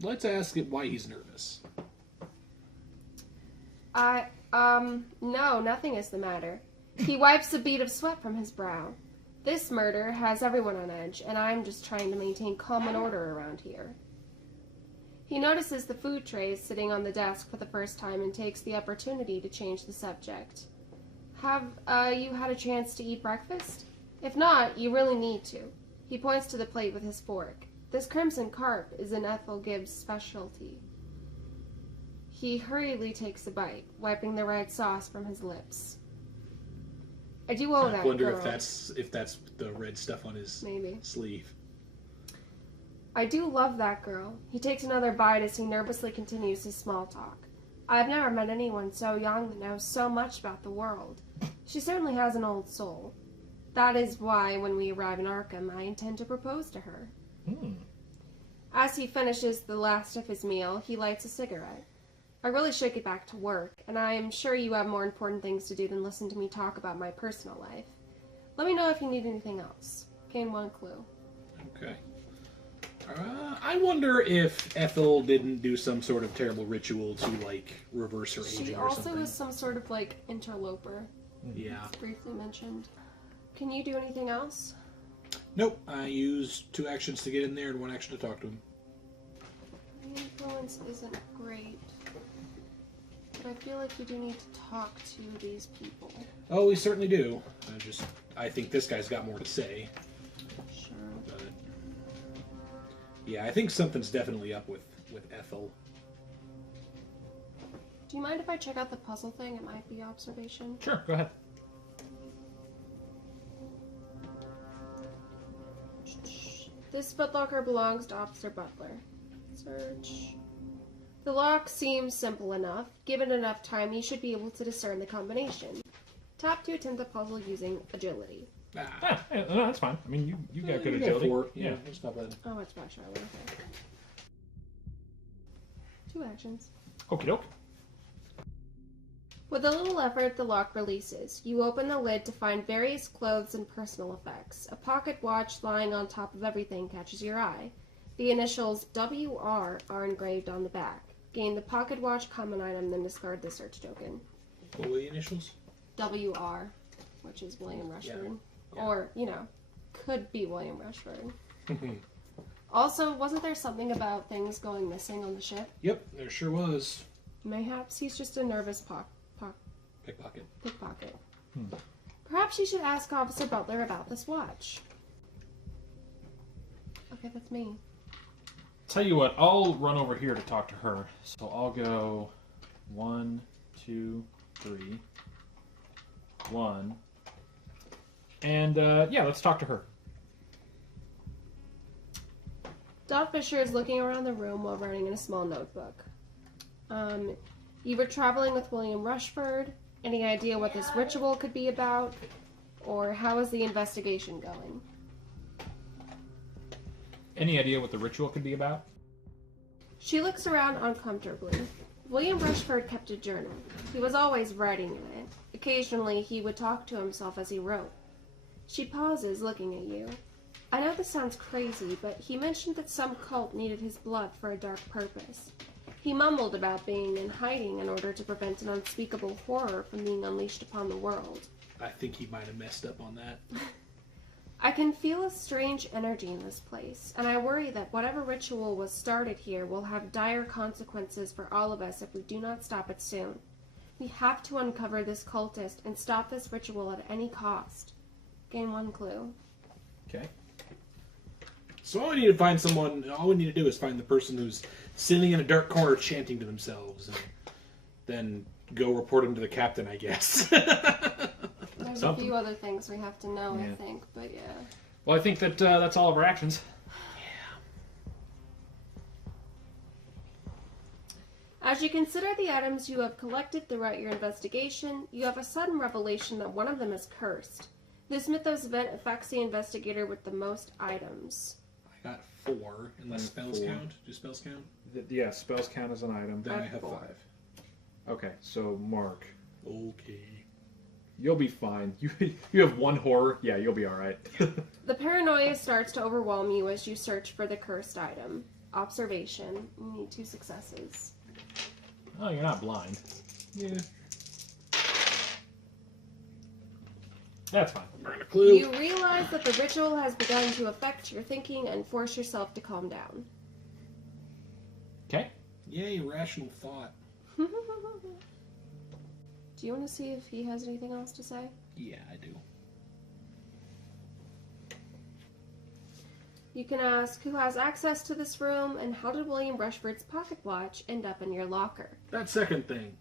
Let's ask it why he's nervous. No, nothing is the matter. He wipes a bead of sweat from his brow. This murder has everyone on edge, and I'm just trying to maintain calm and order around here. He notices the food trays sitting on the desk for the first time and takes the opportunity to change the subject. Have, you had a chance to eat breakfast? If not, you really need to. He points to the plate with his fork. This crimson carp is an Ethel Gibbs specialty. He hurriedly takes a bite, wiping the red sauce from his lips. I do owe that I wonder girl. if that's the red stuff on his Maybe. sleeve. I do love that girl. He takes another bite as he nervously continues his small talk. I've never met anyone so young that knows so much about the world. She certainly has an old soul. That is why, when we arrive in Arkham, I intend to propose to her. Hmm. As he finishes the last of his meal, he lights a cigarette. I really should get back to work, and I'm sure you have more important things to do than listen to me talk about my personal life. Let me know if you need anything else. Gain 1 clue. Okay. I wonder if Ethel didn't do some sort of terrible ritual to, like, reverse her aging She or also something. is some sort of, like, interloper. Yeah. It's briefly mentioned. Can you do anything else? Nope. I used 2 actions to get in there and 1 action to talk to him. The influence isn't great. But I feel like you do need to talk to these people. Oh, we certainly do. I think this guy's got more to say. Sure. But yeah, I think something's definitely up with Ethel. Do you mind if I check out the puzzle thing? It might be observation. Sure, go ahead. This footlocker belongs to Officer Butler. Search. The lock seems simple enough. Given enough time, you should be able to discern the combination. Tap to attempt the puzzle using agility. Ah, yeah, no, that's fine. I mean, you got good You agility. 4. Yeah, that's not bad. Oh, it's back Rylie. Okay. 2 actions. Okie doke. With a little effort, the lock releases. You open the lid to find various clothes and personal effects. A pocket watch lying on top of everything catches your eye. The initials WR are engraved on the back. Gain the pocket watch common item, then discard the search token. What were the initials? WR, which is William Rushford. Yeah. Or, could be William Rushford. Also, wasn't there something about things going missing on the ship? Yep, there sure was. Mayhaps he's just a nervous Pickpocket. pickpocket. Perhaps you should ask Officer Butler about this watch. Okay, that's me. Tell you what, I'll run over here to talk to her. So I'll go 1, 2, 3, 1. And, yeah, let's talk to her. Dot Fisher is looking around the room while writing in a small notebook. You were traveling with William Rushford. Any idea what this ritual could be about? Or how is the investigation going? Any idea what the ritual could be about? She looks around uncomfortably. William Rushford kept a journal. He was always writing in it. Occasionally, he would talk to himself as he wrote. She pauses, looking at you. I know this sounds crazy, but he mentioned that some cult needed his blood for a dark purpose. He mumbled about being in hiding in order to prevent an unspeakable horror from being unleashed upon the world. I think he might have messed up on that. I can feel a strange energy in this place, and I worry that whatever ritual was started here will have dire consequences for all of us if we do not stop it soon. We have to uncover this cultist and stop this ritual at any cost. Gain 1 clue. Okay. So all we need to do is find the person who's sitting in a dark corner chanting to themselves, and then go report him to the captain, I guess. There's Something. a few other things we have to know, Yeah. I think, but yeah. Well, I think that that's all of our actions. As you consider the items you have collected throughout your investigation, you have a sudden revelation that one of them is cursed. This mythos event affects the investigator with the most items. I got 4, unless spells 4. count. Do spells count? Yeah, spells count as an item. Then I have 4. 5. Okay, so Mark, Okay. you'll be fine. You have 1 horror. Yeah, you'll be all right. The paranoia starts to overwhelm you as you search for the cursed item. Observation. You need 2 successes. Oh, you're not blind. Yeah. That's fine. Burn a clue. You realize that the ritual has begun to affect your thinking and force yourself to calm down. Okay. Yay, rational thought. Do you want to see if he has anything else to say? Yeah, I do. You can ask who has access to this room and how did William Rushford's pocket watch end up in your locker? That second thing.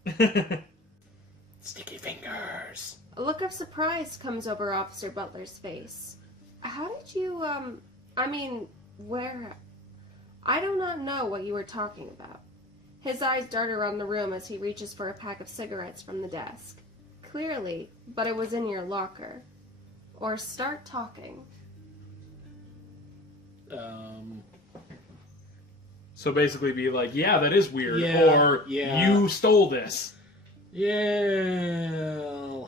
Sticky fingers. A look of surprise comes over Officer Butler's face. How did you, where? I do not know what you were talking about. His eyes dart around the room as he reaches for a pack of cigarettes from the desk. Clearly, but it was in your locker. Or start talking. So basically be like, yeah, that is weird, Yeah, or yeah. you stole this. Yeah.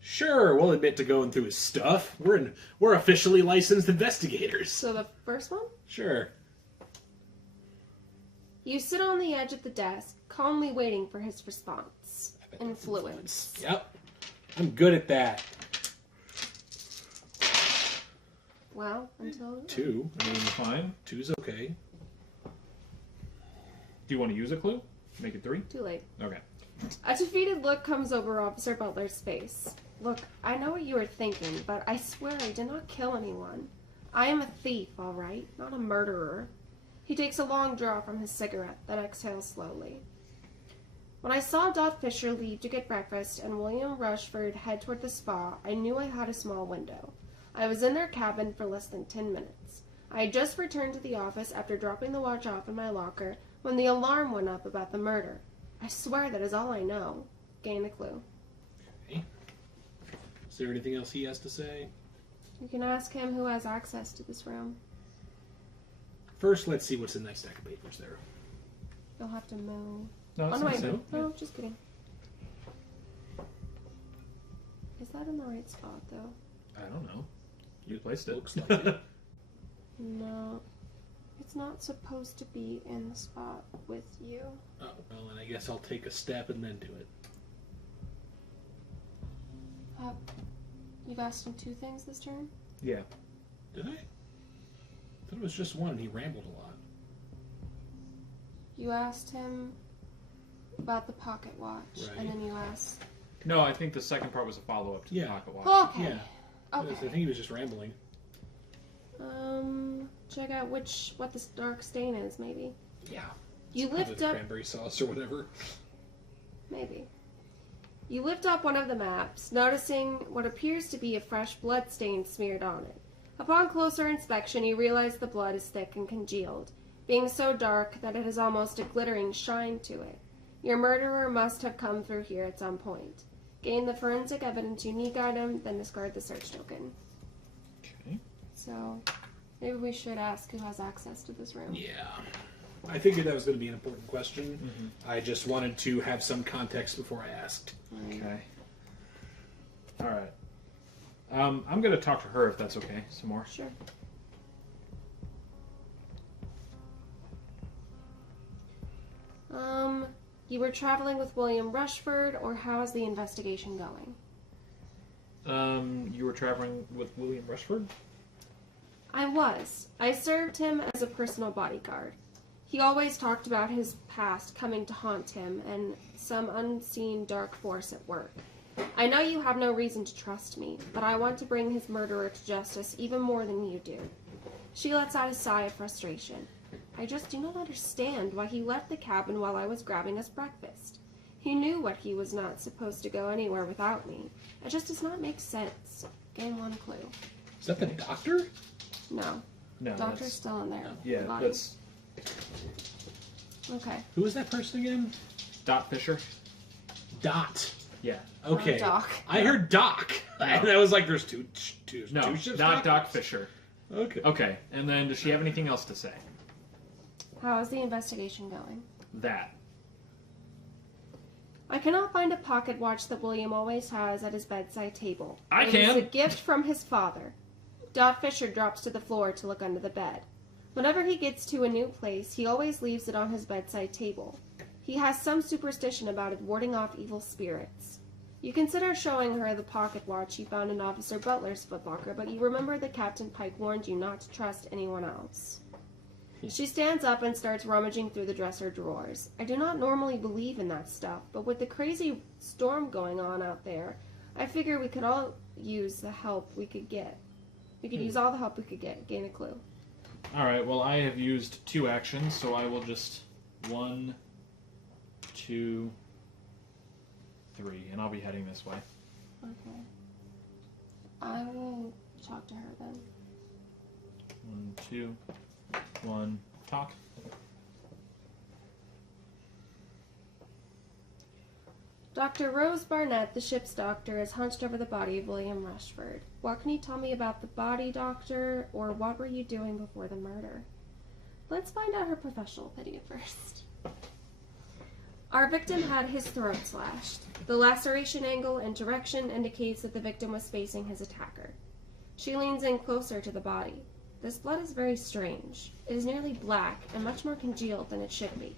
Sure, we'll admit to going through his stuff. We're officially licensed investigators. So the first one? Sure. You sit on the edge of the desk, calmly waiting for his response. Influence. Yep. I'm good at that. Well, until... 2. I mean, fine. 2's okay. Do you want to use a clue? Make it 3? Too late. Okay. A defeated look comes over Officer Butler's face. Look, I know what you are thinking, but I swear I did not kill anyone. I am a thief, all right, not a murderer. He takes a long draw from his cigarette, then exhales slowly. When I saw Dot Fisher leave to get breakfast and William Rushford head toward the spa, I knew I had a small window. I was in their cabin for less than 10 minutes. I had just returned to the office after dropping the watch off in my locker when the alarm went up about the murder. I swear that is all I know. Gain a clue. Okay. Is there anything else he has to say? You can ask him who has access to this room. First, let's see what's in that stack of papers there. You'll have to move. No, Oh, that's no, not wait. so. No, just kidding. Is that in the right spot, though? I don't know. You placed it. Looks like it. No. It's not supposed to be in the spot with you. Oh, well, then I guess I'll take a step and then do it. You've asked him 2 things this turn? Yeah. Did I? I thought it was just one and he rambled a lot. You asked him about the pocket watch, Right. and then you asked... No, I think the second part was a follow-up to the pocket watch. Okay. Yeah. I Okay. think he was just rambling. Check out what this dark stain is, maybe. Yeah. You Probably lift the up... cranberry sauce or whatever. Maybe. You lift up one of the maps, noticing what appears to be a fresh blood stain smeared on it. Upon closer inspection, you realize the blood is thick and congealed, being so dark that it has almost a glittering shine to it. Your murderer must have come through here at some point. Gain the forensic evidence unique item, then discard the search token. Okay. So, maybe we should ask who has access to this room. Yeah. I figured that was going to be an important question. Mm-hmm. I just wanted to have some context before I asked. Okay. All right. I'm going to talk to her if that's okay. Some more. Sure. You were traveling with William Rushford, or how is the investigation going? You were traveling with William Rushford? I was. I served him as a personal bodyguard. He always talked about his past coming to haunt him and some unseen dark force at work. I know you have no reason to trust me, but I want to bring his murderer to justice even more than you do. She lets out a sigh of frustration. I just do not understand why he left the cabin while I was grabbing us breakfast. He knew what he was not supposed to go anywhere without me. It just does not make sense. Gain 1 clue. Is that the doctor? No. No. Doctor's that's- still in there. Yeah, The body. that's Okay. Who was that person again? Dot Fisher. Dot. Yeah. Okay. Doc. I heard Doc. And I was like, there's two No, ships. not Doc Fisher. Okay. Okay, and then does she have anything else to say? How is the investigation going? That. I cannot find a pocket watch that William always has at his bedside table. I It can. is a gift from his father. Dot Fisher drops to the floor to look under the bed. Whenever he gets to a new place, he always leaves it on his bedside table. He has some superstition about it warding off evil spirits. You consider showing her the pocket watch you found in Officer Butler's footlocker, but you remember that Captain Pike warned you not to trust anyone else. She stands up and starts rummaging through the dresser drawers. I do not normally believe in that stuff, but with the crazy storm going on out there, I figure we could all use the help we could get. We could use all the help we could get. Gain a clue. Alright, well, I have used 2 actions, so I will just 1, 2, 3, and I'll be heading this way. Okay. I will talk to her then. 1, 2, 1, talk. Dr. Rose Barnett, the ship's doctor, is hunched over the body of William Rushford. What can you tell me about the body, doctor, or what were you doing before the murder? Let's find out her professional opinion first. Our victim had his throat slashed. The laceration angle and direction indicates that the victim was facing his attacker. She leans in closer to the body. This blood is very strange. It is nearly black and much more congealed than it should be.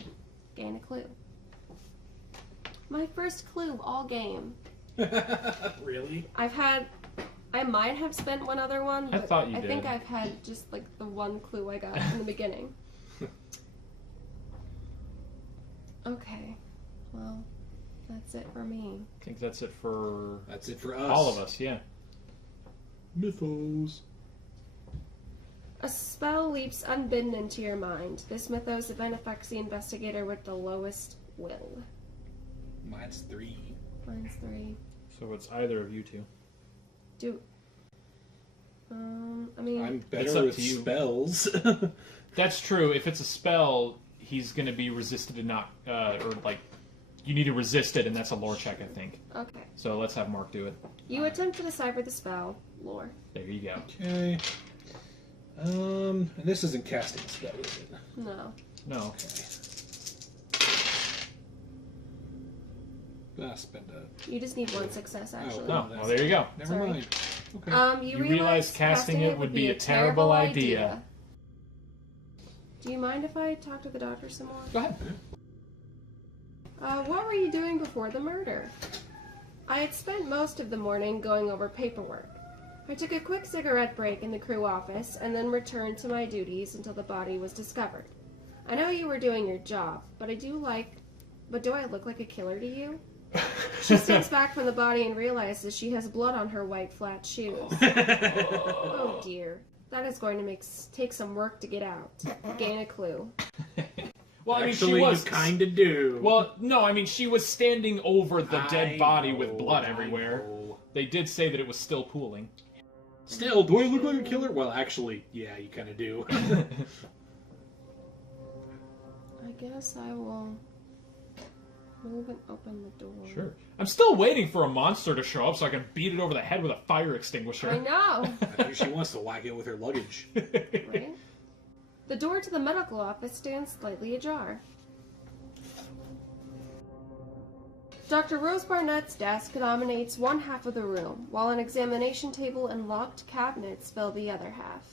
Gain a clue. My first clue all game. Really? I might have spent one other one, but I think did. I've had just like the one clue I got in the beginning. Okay. Well, that's it for me. I think that's it for That's it for us. all of us, yeah. Mythos. A spell leaps unbidden into your mind. This mythos event affects the investigator with the lowest will. Mine's 3. Mine's 3. So it's either of you two. I mean, I'm It's better up with to you. spells. That's true. If it's a spell, he's going to be resisted to not, or like, you need to resist it, and that's a lore check, I think. okay. So let's have Mark do it. You attempt to decipher the spell, lore. There you go. Okay. And this isn't casting a spell, is it? No. No. Okay. Spend a... You just need one success, actually. Oh, well, there you go. Never Sorry. mind. Okay. You You realize casting it would be a terrible idea. Do you mind if I talk to the doctor some more? Go ahead. What were you doing before the murder? I had spent most of the morning going over paperwork. I took a quick cigarette break in the crew office and then returned to my duties until the body was discovered. I know you were doing your job, but do I look like a killer to you? She steps back from the body and realizes she has blood on her white flat shoes. Oh dear. That is going to take some work to get out. Gain a clue. Well, I mean, Actually, she was you kind of do. Well, no, I mean, she was standing over the dead I body know, with blood I everywhere. know. They did say that it was still pooling. Still, do I look like a killer? Well, actually, yeah, you kind of do. I guess I will move and open the door. Sure. I'm still waiting for a monster to show up so I can beat it over the head with a fire extinguisher. I know, I think she wants to whack it with her luggage. right? The door to the medical office stands slightly ajar. Dr. Rose Barnett's desk dominates one half of the room, while an examination table and locked cabinets fill the other half.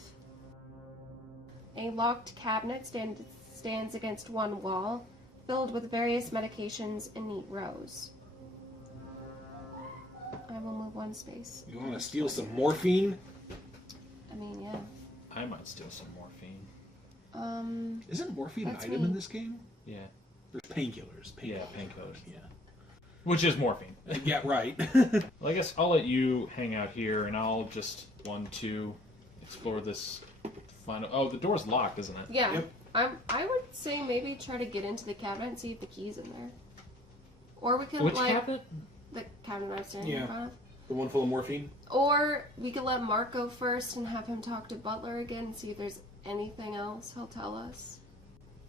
A locked cabinet stands against one wall, filled with various medications in neat rows. I will move one space. You want to steal some morphine? I mean, yeah. I might steal some morphine. Isn't morphine an That's item me. in this game? Yeah. There's painkillers. Yeah, painkillers. Yeah. Which is morphine. Yeah, right. Well, I guess I'll let you hang out here, and I'll just, explore this final... Oh, the door's locked, isn't it? Yeah. Yep. I would say maybe try to get into the cabinet and see if the key's in there. Or we could, Which like... cabinet? The cabinet I was standing in Yeah. front of. The one full of morphine? Or we could let Mark go first and have him talk to Butler again and see if there's anything else he'll tell us.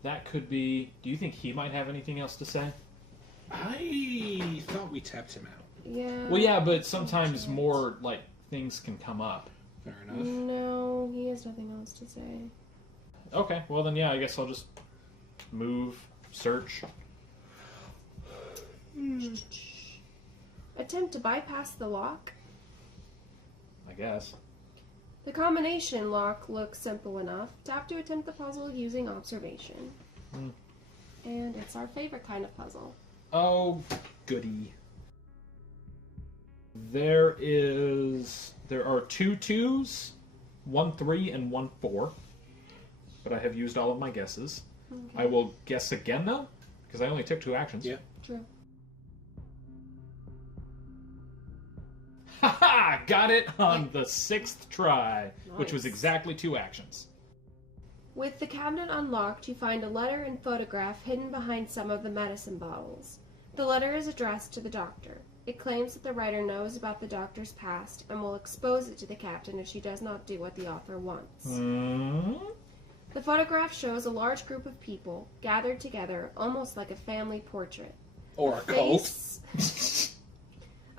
That could be... Do you think he might have anything else to say? I thought we tapped him out. Yeah. Well, yeah, but sometimes more, like, things can come up. Fair enough. No, he has nothing else to say. Okay, well then, yeah, I guess I'll just move, search. Attempt to bypass the lock. I guess. The combination lock looks simple enough. Tap to attempt the puzzle using observation. Hmm. And it's our favorite kind of puzzle. Oh, goody. There are 2 2s, 1 3, and 1 4. But I have used all of my guesses. Okay. I will guess again, though, because I only took 2 actions. Yeah. True. Haha! Got it on the 6th try, which was Nice. exactly 2 actions. With the cabinet unlocked, you find a letter and photograph hidden behind some of the medicine bottles. The letter is addressed to the doctor. It claims that the writer knows about the doctor's past and will expose it to the captain if she does not do what the author wants. The photograph shows a large group of people gathered together, almost like a family portrait. Or a cult.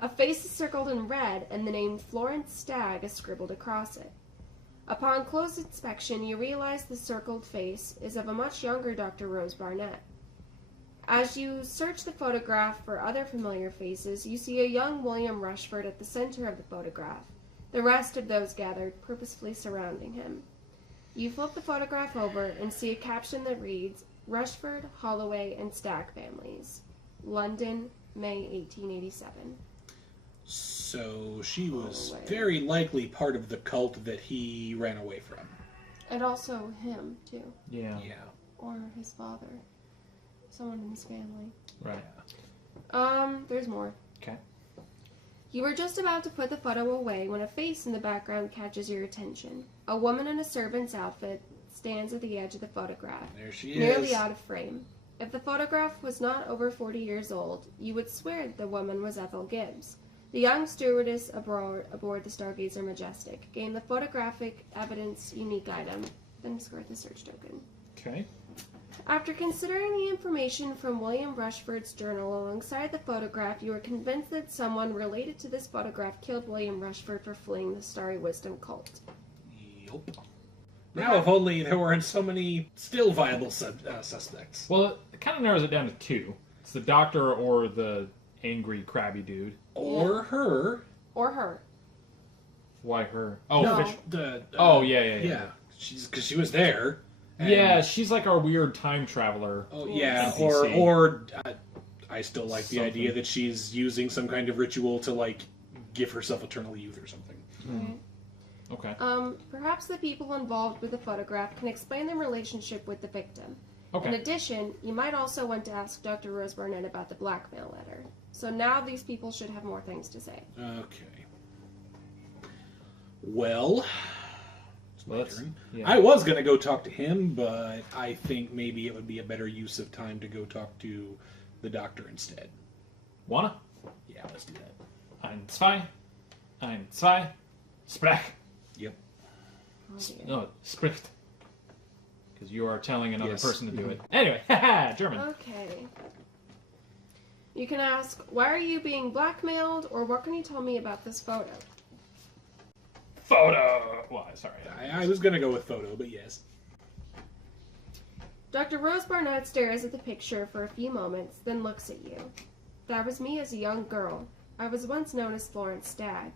A face is circled in red, and the name Florence Stagg is scribbled across it. Upon close inspection, you realize the circled face is of a much younger Dr. Rose Barnett. As you search the photograph for other familiar faces, you see a young William Rushford at the center of the photograph, the rest of those gathered purposefully surrounding him. You flip the photograph over and see a caption that reads, Rushford, Holloway, and Stagg families. London, May 1887. So she was Holloway. very likely part of the cult that he ran away from. And also him, too. Yeah. Yeah. Or his father. Someone in his family. Right. There's more. Okay. You were just about to put the photo away when a face in the background catches your attention. A woman in a servant's outfit stands at the edge of the photograph, There she is. nearly out of frame. If the photograph was not over 40 years old, you would swear the woman was Ethel Gibbs. The young stewardess aboard the Stargazer Majestic gained the photographic evidence unique item, then discard the search token. Okay. After considering the information from William Rushford's journal alongside the photograph, you are convinced that someone related to this photograph killed William Rushford for fleeing the Starry Wisdom cult. Yup. Now, if only there weren't so many still viable suspects. Well, it kind of narrows it down to two. It's the doctor or the angry, crabby dude. Or her. Or her. Why her? Oh, No. Fish. The, Oh, yeah. Yeah. Because she was there. And- Yeah, she's like our weird time traveler. Oh, yeah. NPC. Or I still like the Something. idea that she's using some kind of ritual to, like, give herself eternal youth or something. Okay. Okay. Perhaps the people involved with the photograph can explain their relationship with the victim. In Okay. addition, you might also want to ask Dr. Rose Barnett about the blackmail letter. So now these people should have more things to say. Okay. Well, it's my Let's- turn. yeah. I was going to go talk to him, but I think maybe it would be a better use of time to go talk to the doctor instead. Wanna? Yeah, let's do that. Ein, zwei. Ein, zwei. Sprech. Yep. Oh, dear. No, spricht. Because you are telling another Yes. person to do it. Anyway, haha, German. Okay. You can ask, why are you being blackmailed, or what can you tell me about this photo? Photo. Why? Sorry. I was going to go with photo, but yes. Dr. Rose Barnett stares at the picture for a few moments, then looks at you. That was me as a young girl. I was once known as Florence Stagg.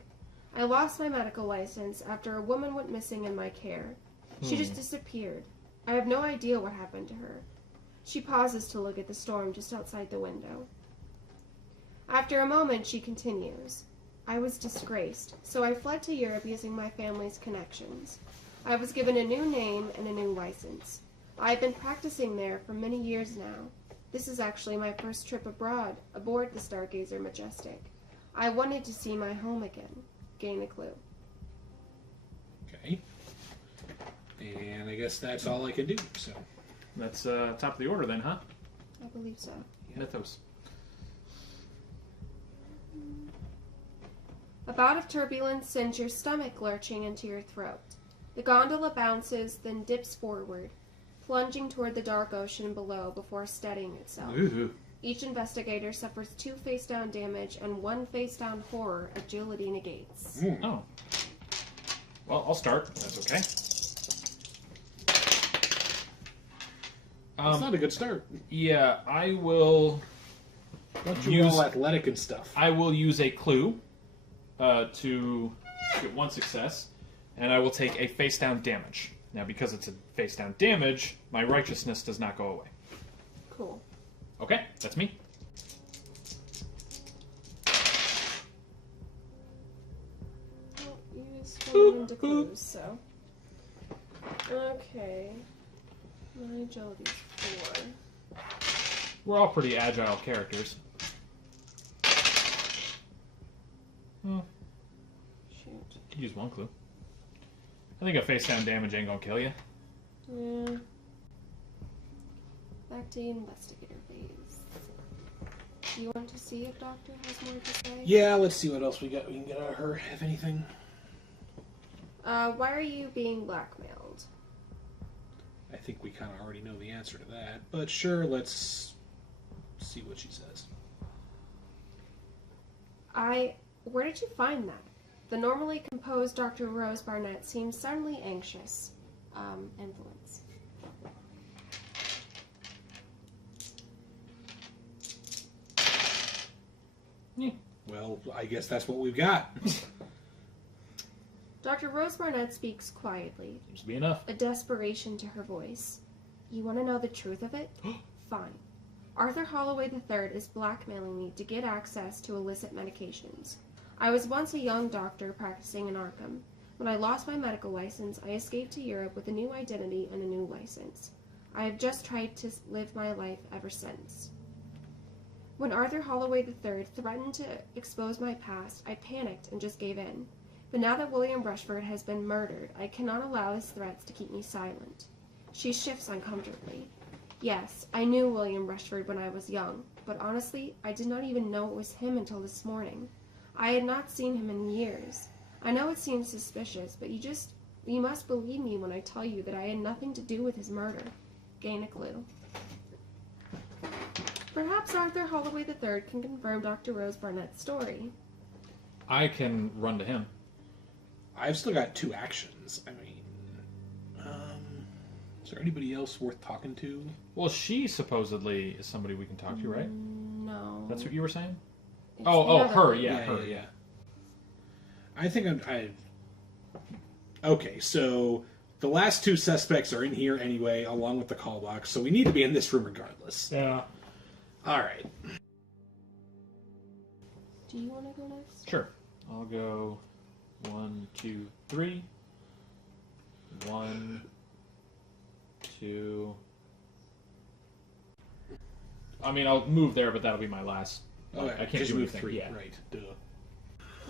I lost my medical license after a woman went missing in my care. She just disappeared. I have no idea what happened to her. She pauses to look at the storm just outside the window. After a moment, she continues. I was disgraced, so I fled to Europe using my family's connections. I was given a new name and a new license. I have been practicing there for many years now. This is actually my first trip abroad, aboard the Stargazer Majestic. I wanted to see my home again. Gain a clue. Okay. And I guess that's all I can do, so. That's top of the order then, huh? I believe so. Mythos. A bout of turbulence sends your stomach lurching into your throat. The gondola bounces, then dips forward, plunging toward the dark ocean below before steadying itself. Ooh. Each investigator suffers 2 face-down damage and 1 face-down horror agility negates. Oh. Well, I'll start. That's okay. It's not a good start. Yeah, I will. Don't you all athletic and stuff? I will use a clue to get 1 success, and I will take a face down damage. Now, because it's a face down damage, my righteousness does not go away. Cool. Okay, that's me. Well, you just turned into clues, so. Okay. My agility's 4. We're all pretty agile characters. Shoot. Could use 1 clue. I think a face down damage ain't gonna kill you. Yeah. Back to investigator phase. Do you want to see if Doctor has more to say? Yeah, let's see what else we got. We can get out of her, if anything. Why are you being blackmailed? I think we kind of already know the answer to that. But sure, let's see what she says. Where did you find that? The normally composed Dr. Rose Barnett seemed suddenly anxious. Influence. Well, I guess that's what we've got. Dr. Rose Barnett speaks quietly, Seems to be enough. a desperation to her voice. You want to know the truth of it? Fine. Arthur Holloway III is blackmailing me to get access to illicit medications. I was once a young doctor practicing in Arkham. When I lost my medical license, I escaped to Europe with a new identity and a new license. I have just tried to live my life ever since. When Arthur Holloway III threatened to expose my past, I panicked and just gave in. But now that William Rushford has been murdered, I cannot allow his threats to keep me silent. She shifts uncomfortably. Yes, I knew William Rushford when I was young, but honestly, I did not even know it was him until this morning. I had not seen him in years. I know it seems suspicious, but you must believe me when I tell you that I had nothing to do with his murder. Gain a clue. Perhaps Arthur Holloway III can confirm Dr. Rose Barnett's story. I can run to him. I've still got 2 actions. I mean, is there anybody else worth talking to? Well, she supposedly is somebody we can talk to, right? No. That's what you were saying? It's Oh, the other her, one. yeah, her. Yeah. I think Okay, so the last 2 suspects are in here anyway, along with the call box, so we need to be in this room regardless. Yeah. All right. Do you want to go next? Sure. I'll go 1, 2, 3. 1, 2. I mean, I'll move there, but that'll be my last. Oh, I can't because do you moved anything. 3, Yeah. right? Duh.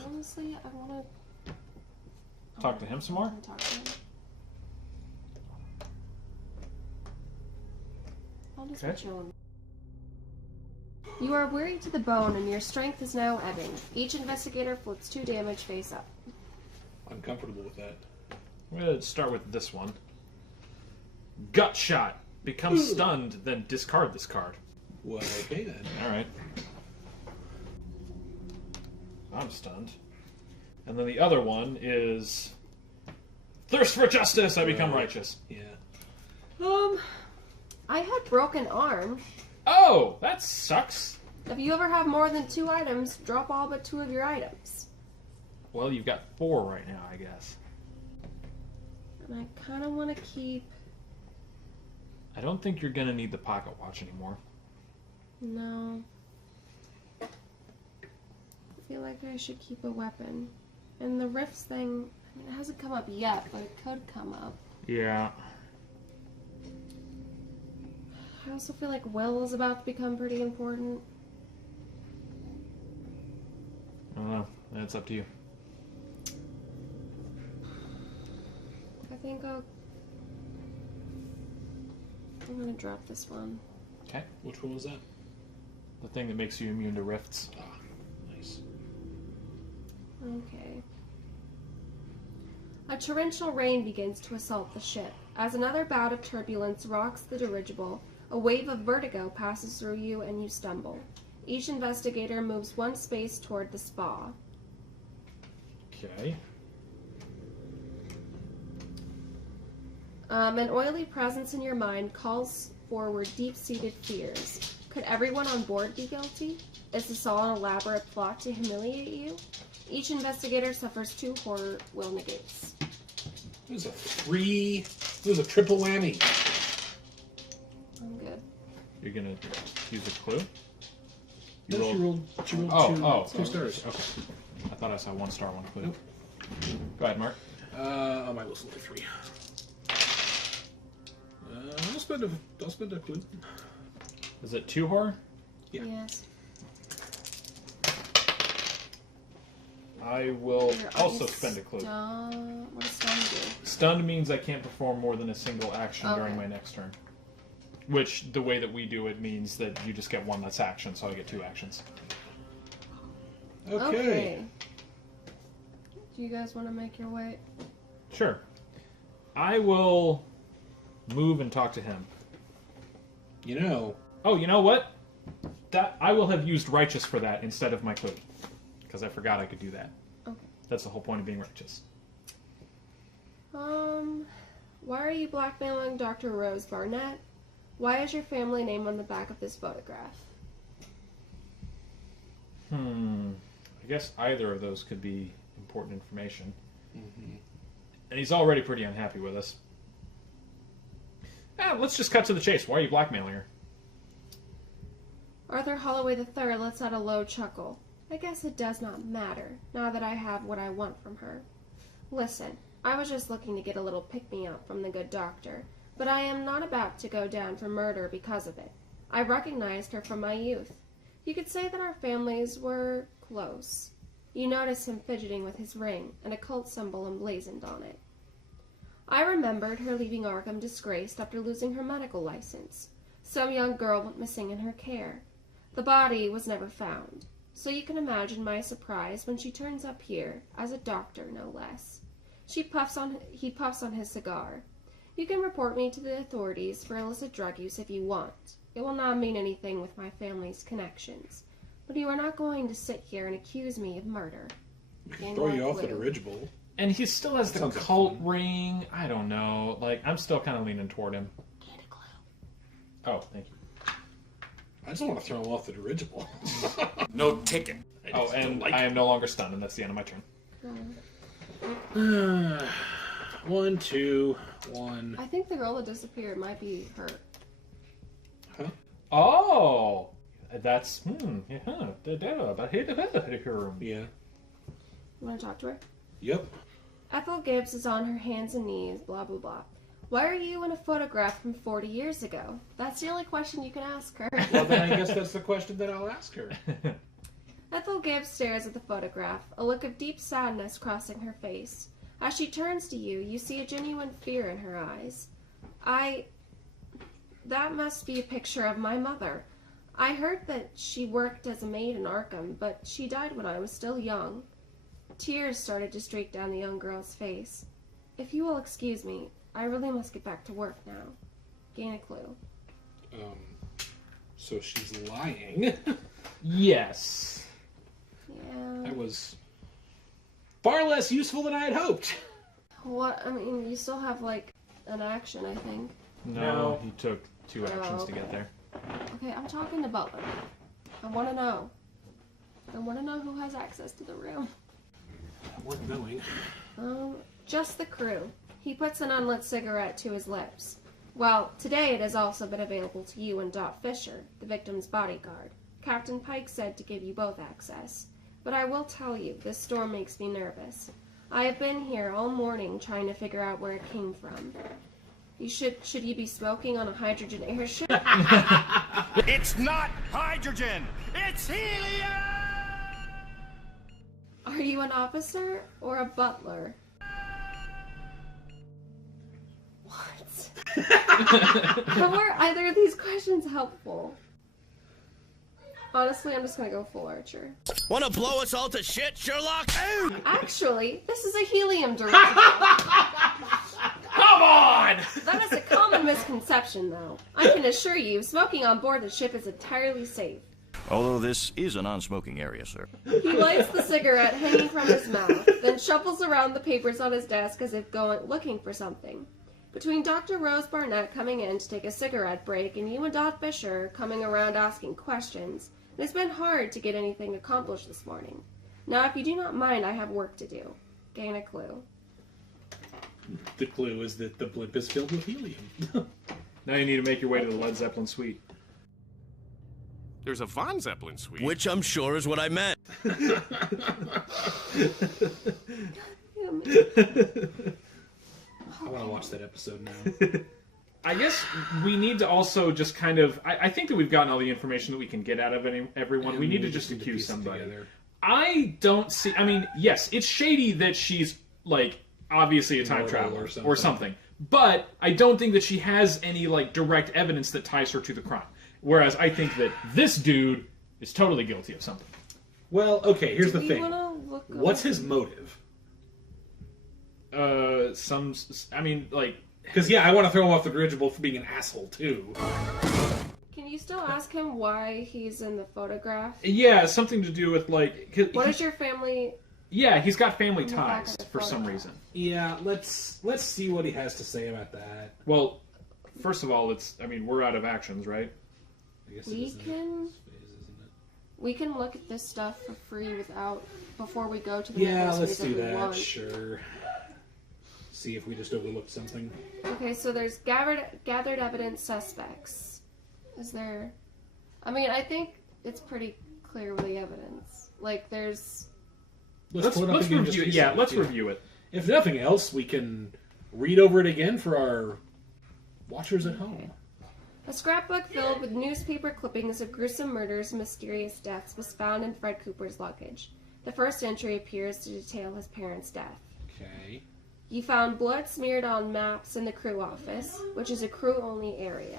Honestly, I want to... Talk to him some more? Talk to him. I'll just Okay. be chilling. You are weary to the bone, and your strength is now ebbing. Each investigator flips 2 damage face up. I'm comfortable with that. I'm going to start with this one. Gut shot. Become stunned, then discard this card. Well, okay then. Alright. I'm stunned. And then the other one is... Thirst for justice! I become righteous. Yeah. I had broken arm. Oh! That sucks! If you ever have more than 2 items, drop all but 2 of your items. Well, you've got 4 right now, I guess. And I kind of want to keep... I don't think you're going to need the pocket watch anymore. No. I feel like I should keep a weapon. And the rifts thing, I mean, it hasn't come up yet, but it could come up. Yeah. I also feel like Will is about to become pretty important. I don't know. That's up to you. I think I'm gonna drop this one. Okay. Which one was that? The thing that makes you immune to rifts. Ah, nice. Okay. A torrential rain begins to assault the ship. As another bout of turbulence rocks the dirigible, a wave of vertigo passes through you and you stumble. Each investigator moves 1 space toward the spa. Okay. An oily presence in your mind calls forward deep-seated fears. Could everyone on board be guilty? Is this all an elaborate plot to humiliate you? Each investigator suffers 2 horror will negates. It was a 3. It was a triple whammy. I'm good. You're going to use a clue? You No, rolled- she rolled Oh, 2 stars. Okay. I thought I saw 1 star, 1 clue. Nope. Go ahead, Mark. On my list, only 3. I'll spend a clue. Is it 2 horror? Yeah. Yes. I will You're also spend a clue. What does stun do? Stunned means I can't perform more than a single action during Okay. my next turn. Which, the way that we do it, means that you just get 1 that's action, so I get 2 actions. Okay. Do you guys want to make your way? Sure. I will move and talk to him. You know, Oh, you know what? That I will have used righteous for that instead of my clue. Because I forgot I could do that. Okay. That's the whole point of being righteous. Why are you blackmailing Dr. Rose Barnett? Why is your family name on the back of this photograph? I guess either of those could be important information. Mm-hmm. And he's already pretty unhappy with us. Let's just cut to the chase. Why are you blackmailing her? Arthur Holloway III lets out a low chuckle. I guess it does not matter, now that I have what I want from her. Listen, I was just looking to get a little pick-me-up from the good doctor, but I am not about to go down for murder because of it. I recognized her from my youth. You could say that our families were close. You notice him fidgeting with his ring and a cult symbol emblazoned on it. I remembered her leaving Arkham disgraced after losing her medical license. Some young girl went missing in her care. The body was never found, so you can imagine my surprise when she turns up here, as a doctor no less. He puffs on his cigar. You can report me to the authorities for illicit drug use if you want. It will not mean anything with my family's connections. But you are not going to sit here and accuse me of murder. Throw you off the dirigible. And he still has the Sounds like cult fun. ring. I don't know. I'm still kind of leaning toward him. Oh, thank you. I just want to throw him off the dirigible. No ticket. Oh, and I am no longer stunned, and that's the end of my turn. 1, 2, 1. I think the girl that disappeared might be her. Huh? Oh! That's, yeah. Yeah. You want to talk to her? Yep. Ethel Gibbs is on her hands and knees, blah, blah, blah. Why are you in a photograph from 40 years ago? That's the only question you can ask her. Well, then I guess that's the question that I'll ask her. Ethel Gibbs stares at the photograph, a look of deep sadness crossing her face. As she turns to you, you see a genuine fear in her eyes. That must be a picture of my mother. I heard that she worked as a maid in Arkham, but she died when I was still young. Tears started to streak down the young girl's face. If you will excuse me, I really must get back to work now. Gain a clue. So she's lying. Yes. Yeah. That was far less useful than I had hoped. What? I mean, you still have, an action, I think. No, he took 2 actions to get okay. there. Okay, I'm talking to Butler. I want to know. I want to know who has access to the room. Worth knowing. Just the crew. He puts an unlit cigarette to his lips. Well, today it has also been available to you and Dot Fisher, the victim's bodyguard. Captain Pike said to give you both access. But I will tell you, this storm makes me nervous. I have been here all morning trying to figure out where it came from. Should you be smoking on a hydrogen airship? It's not hydrogen! It's helium! Are you an officer or a butler? What? How are either of these questions helpful? Honestly, I'm just gonna go full Archer. Wanna blow us all to shit, Sherlock? Actually, this is a helium dirigible. Come on! That is a common misconception, though. I can assure you, smoking on board the ship is entirely safe. Although this is a non-smoking area, sir. He lights the cigarette hanging from his mouth, then shuffles around the papers on his desk as if looking for something. Between Dr. Rose Barnett coming in to take a cigarette break and you and Dot Fisher coming around asking questions, it has been hard to get anything accomplished this morning. Now, if you do not mind, I have work to do. Gain a clue. The clue is that the blimp is filled with helium. Now you need to make your way to the Led Zeppelin suite. There's a Von Zeppelin suite. Which I'm sure is what I meant. I want to watch that episode now. I guess we need to also just kind of... I think that we've gotten all the information that we can get out of everyone. We need to just accuse somebody. Together. I don't see... I mean, yes, it's shady that she's, obviously a time Immortal traveler or or something. But I don't think that she has any, direct evidence that ties her to the crime. Whereas I think that this dude is totally guilty of something. Well, okay, here's the Do you thing. wanna look What's over- his motive? Because, yeah, I want to throw him off the dirigible for being an asshole, too. Can you still ask him why he's in the photograph? Yeah, something to do with, What is your family Yeah, he's got family On the back ties of the for some photograph. reason. Yeah, let's see what he has to say about that. Well, first of all, we're out of actions, right? I guess We it is the can- next phase, isn't it? We can look at this stuff for free before we go to the Yeah, mysteries let's that do we that. want. Sure. See if we just overlooked something. Okay, so there's gathered evidence suspects. Is there? I mean, I think it's pretty clear with the evidence. Like, there's. Let's pull it up again just review to it. be Yeah, safe, let's review it. If nothing else, we can read over it again for our watchers at home. A scrapbook filled with newspaper clippings of gruesome murders and mysterious deaths was found in Fred Cooper's luggage. The first entry appears to detail his parents' death. Okay. You found blood smeared on maps in the crew office, which is a crew-only area.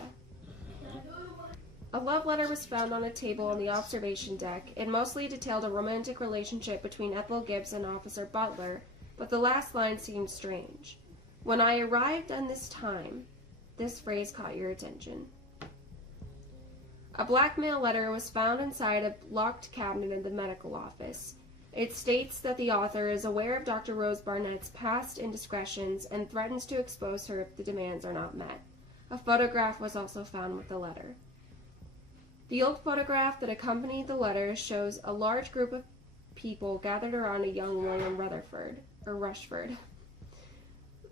A love letter was found on a table on the observation deck. It mostly detailed a romantic relationship between Ethel Gibbs and Officer Butler, but the last line seemed strange. When I arrived on this time, this phrase caught your attention. A blackmail letter was found inside a locked cabinet in the medical office. It states that the author is aware of Dr. Rose Barnett's past indiscretions and threatens to expose her if the demands are not met. A photograph was also found with the letter. The old photograph that accompanied the letter shows a large group of people gathered around a young William Rushford.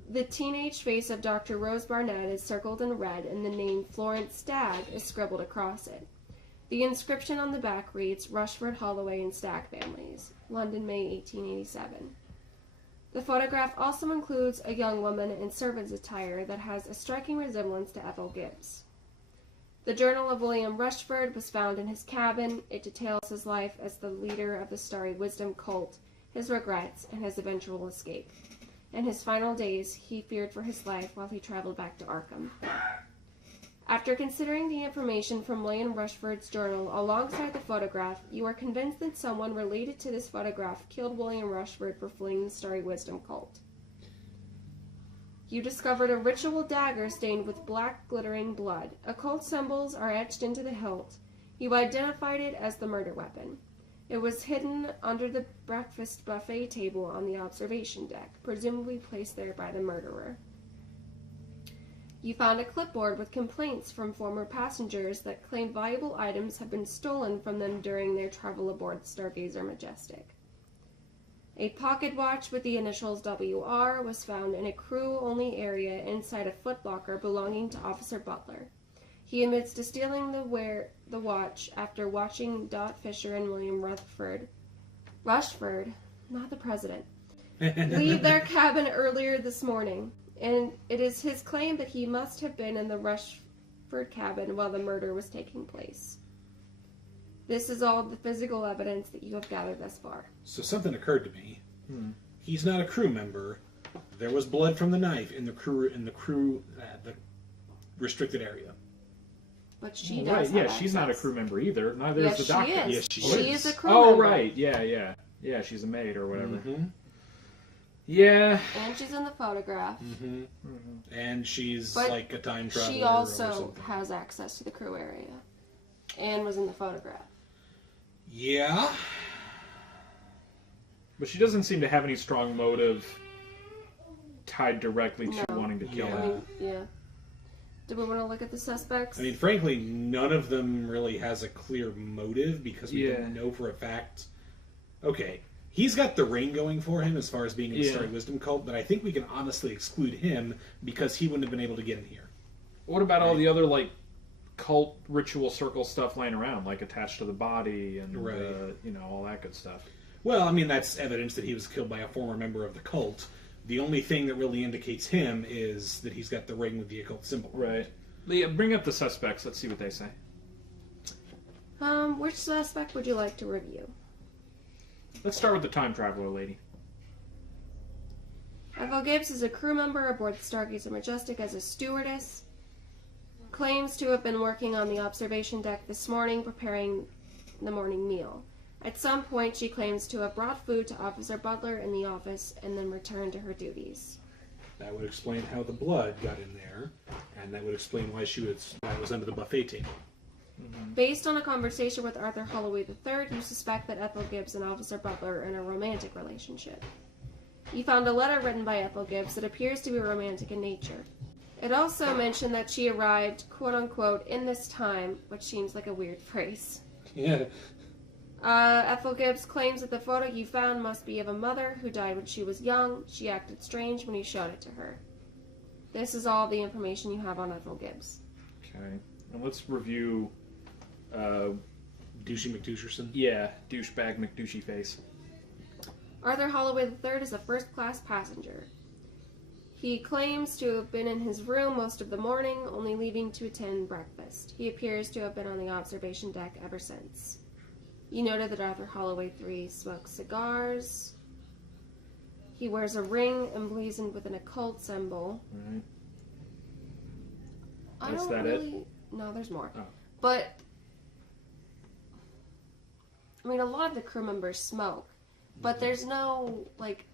The teenage face of Dr. Rose Barnett is circled in red, and the name Florence Stagg is scribbled across it. The inscription on the back reads, Rushford, Holloway, and Stagg Families, London, May 1887. The photograph also includes a young woman in servant's attire that has a striking resemblance to Ethel Gibbs. The journal of William Rushford was found in his cabin. It details his life as the leader of the Starry Wisdom cult, his regrets, and his eventual escape. In his final days, he feared for his life while he traveled back to Arkham. After considering the information from William Rushford's journal alongside the photograph, you are convinced that someone related to this photograph killed William Rushford for fleeing the Starry Wisdom cult. You discovered a ritual dagger stained with black glittering blood. Occult symbols are etched into the hilt. You identified it as the murder weapon. It was hidden under the breakfast buffet table on the observation deck, presumably placed there by the murderer. You found a clipboard with complaints from former passengers that claimed valuable items had been stolen from them during their travel aboard the Stargazer Majestic. A pocket watch with the initials WR was found in a crew-only area inside a footlocker belonging to Officer Butler. He admits to stealing the watch after watching Dot Fisher and William Rushford, not the president, leave their cabin earlier this morning, and it is his claim that he must have been in the Rushford cabin while the murder was taking place. This is all the physical evidence that you have gathered thus far. So something occurred to me. He's not a crew member. There was blood from the knife in the restricted area. But she does Right, have yeah, she's not a access. crew member either. Neither Yes, is the doctor. she is. Yes, she She is. is a crew Oh, member. right, yeah. Yeah, she's a maid or whatever. Mm-hmm. Yeah. And she's in the photograph. Mm-hmm. And she's But like a time traveler. She or also something. has access to the crew area. And was in the photograph. Yeah. But she doesn't seem to have any strong motive tied directly to No. wanting to kill Yeah. I her. mean, yeah. Do we want to look at the suspects? I mean, frankly, none of them really has a clear motive because we Yeah. don't know for a fact. Okay, he's got the ring going for him as far as being in the Yeah. Starry Wisdom cult, but I think we can honestly exclude him because he wouldn't have been able to get in here. What about all the other, like, cult ritual circle stuff laying around, like attached to the body and, Right. all that good stuff? Well, I mean, that's evidence that he was killed by a former member of the cult. The only thing that really indicates him is that he's got the ring with the occult symbol. Right. Leah, bring up the suspects. Let's see what they say. Which suspect would you like to review? Let's start with the time traveler lady. Ethel Gibbs is a crew member aboard the Stargazer Majestic as a stewardess. Claims to have been working on the observation deck this morning preparing the morning meal. At some point, she claims to have brought food to Officer Butler in the office and then returned to her duties. That would explain how the blood got in there, and that would explain why it was under the buffet table. Based on a conversation with Arthur Holloway III, you suspect that Ethel Gibbs and Officer Butler are in a romantic relationship. You found a letter written by Ethel Gibbs that appears to be romantic in nature. It also mentioned that she arrived, quote-unquote, in this time, which seems like a weird phrase. Yeah. Ethel Gibbs claims that the photo you found must be of a mother who died when she was young. She acted strange when you showed it to her. This is all the information you have on Ethel Gibbs. Okay. And let's review... Douchey McDoucherson. Yeah, douchebag McDouchey face. Arthur Holloway III is a first-class passenger. He claims to have been in his room most of the morning, only leaving to attend breakfast. He appears to have been on the observation deck ever since. You noted that Arthur Holloway III smokes cigars. He wears a ring emblazoned with an occult symbol. Right. Is that it? No, there's more. Oh. But, I mean, a lot of the crew members smoke, but there's no, like,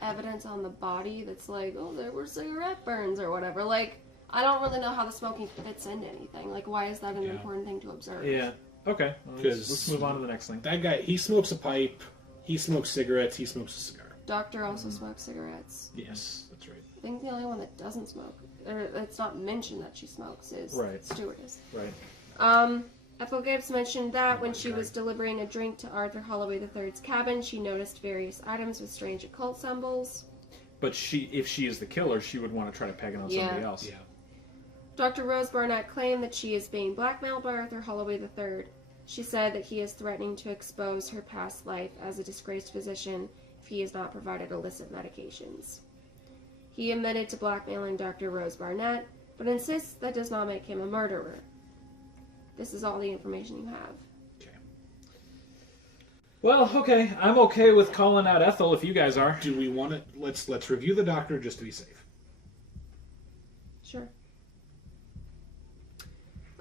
evidence on the body that's like, oh, there were cigarette burns or whatever. Like, I don't really know how the smoking fits into anything. Like, why is that an important thing to observe? Yeah. Okay. Well, let's move on to the next thing. That guy, he smokes a pipe, he smokes cigarettes, he smokes a cigar. Doctor also smokes cigarettes. Yes, that's right. I think the only one that doesn't smoke, or it's not mentioned that she smokes, is stewardess. Right. Ethel Gibbs mentioned that when she was delivering a drink to Arthur Holloway III's cabin, she noticed various items with strange occult symbols. But if she is the killer, she would want to try to peg it on somebody else. Yeah. Dr. Rose Barnett claimed that she is being blackmailed by Arthur Holloway III. She said that he is threatening to expose her past life as a disgraced physician if he has not provided illicit medications. He admitted to blackmailing Dr. Rose Barnett, but insists that does not make him a murderer. This is all the information you have. Okay. Well, okay. I'm okay with calling out Ethel if you guys are. Do we want to... Let's review the doctor just to be safe. Sure.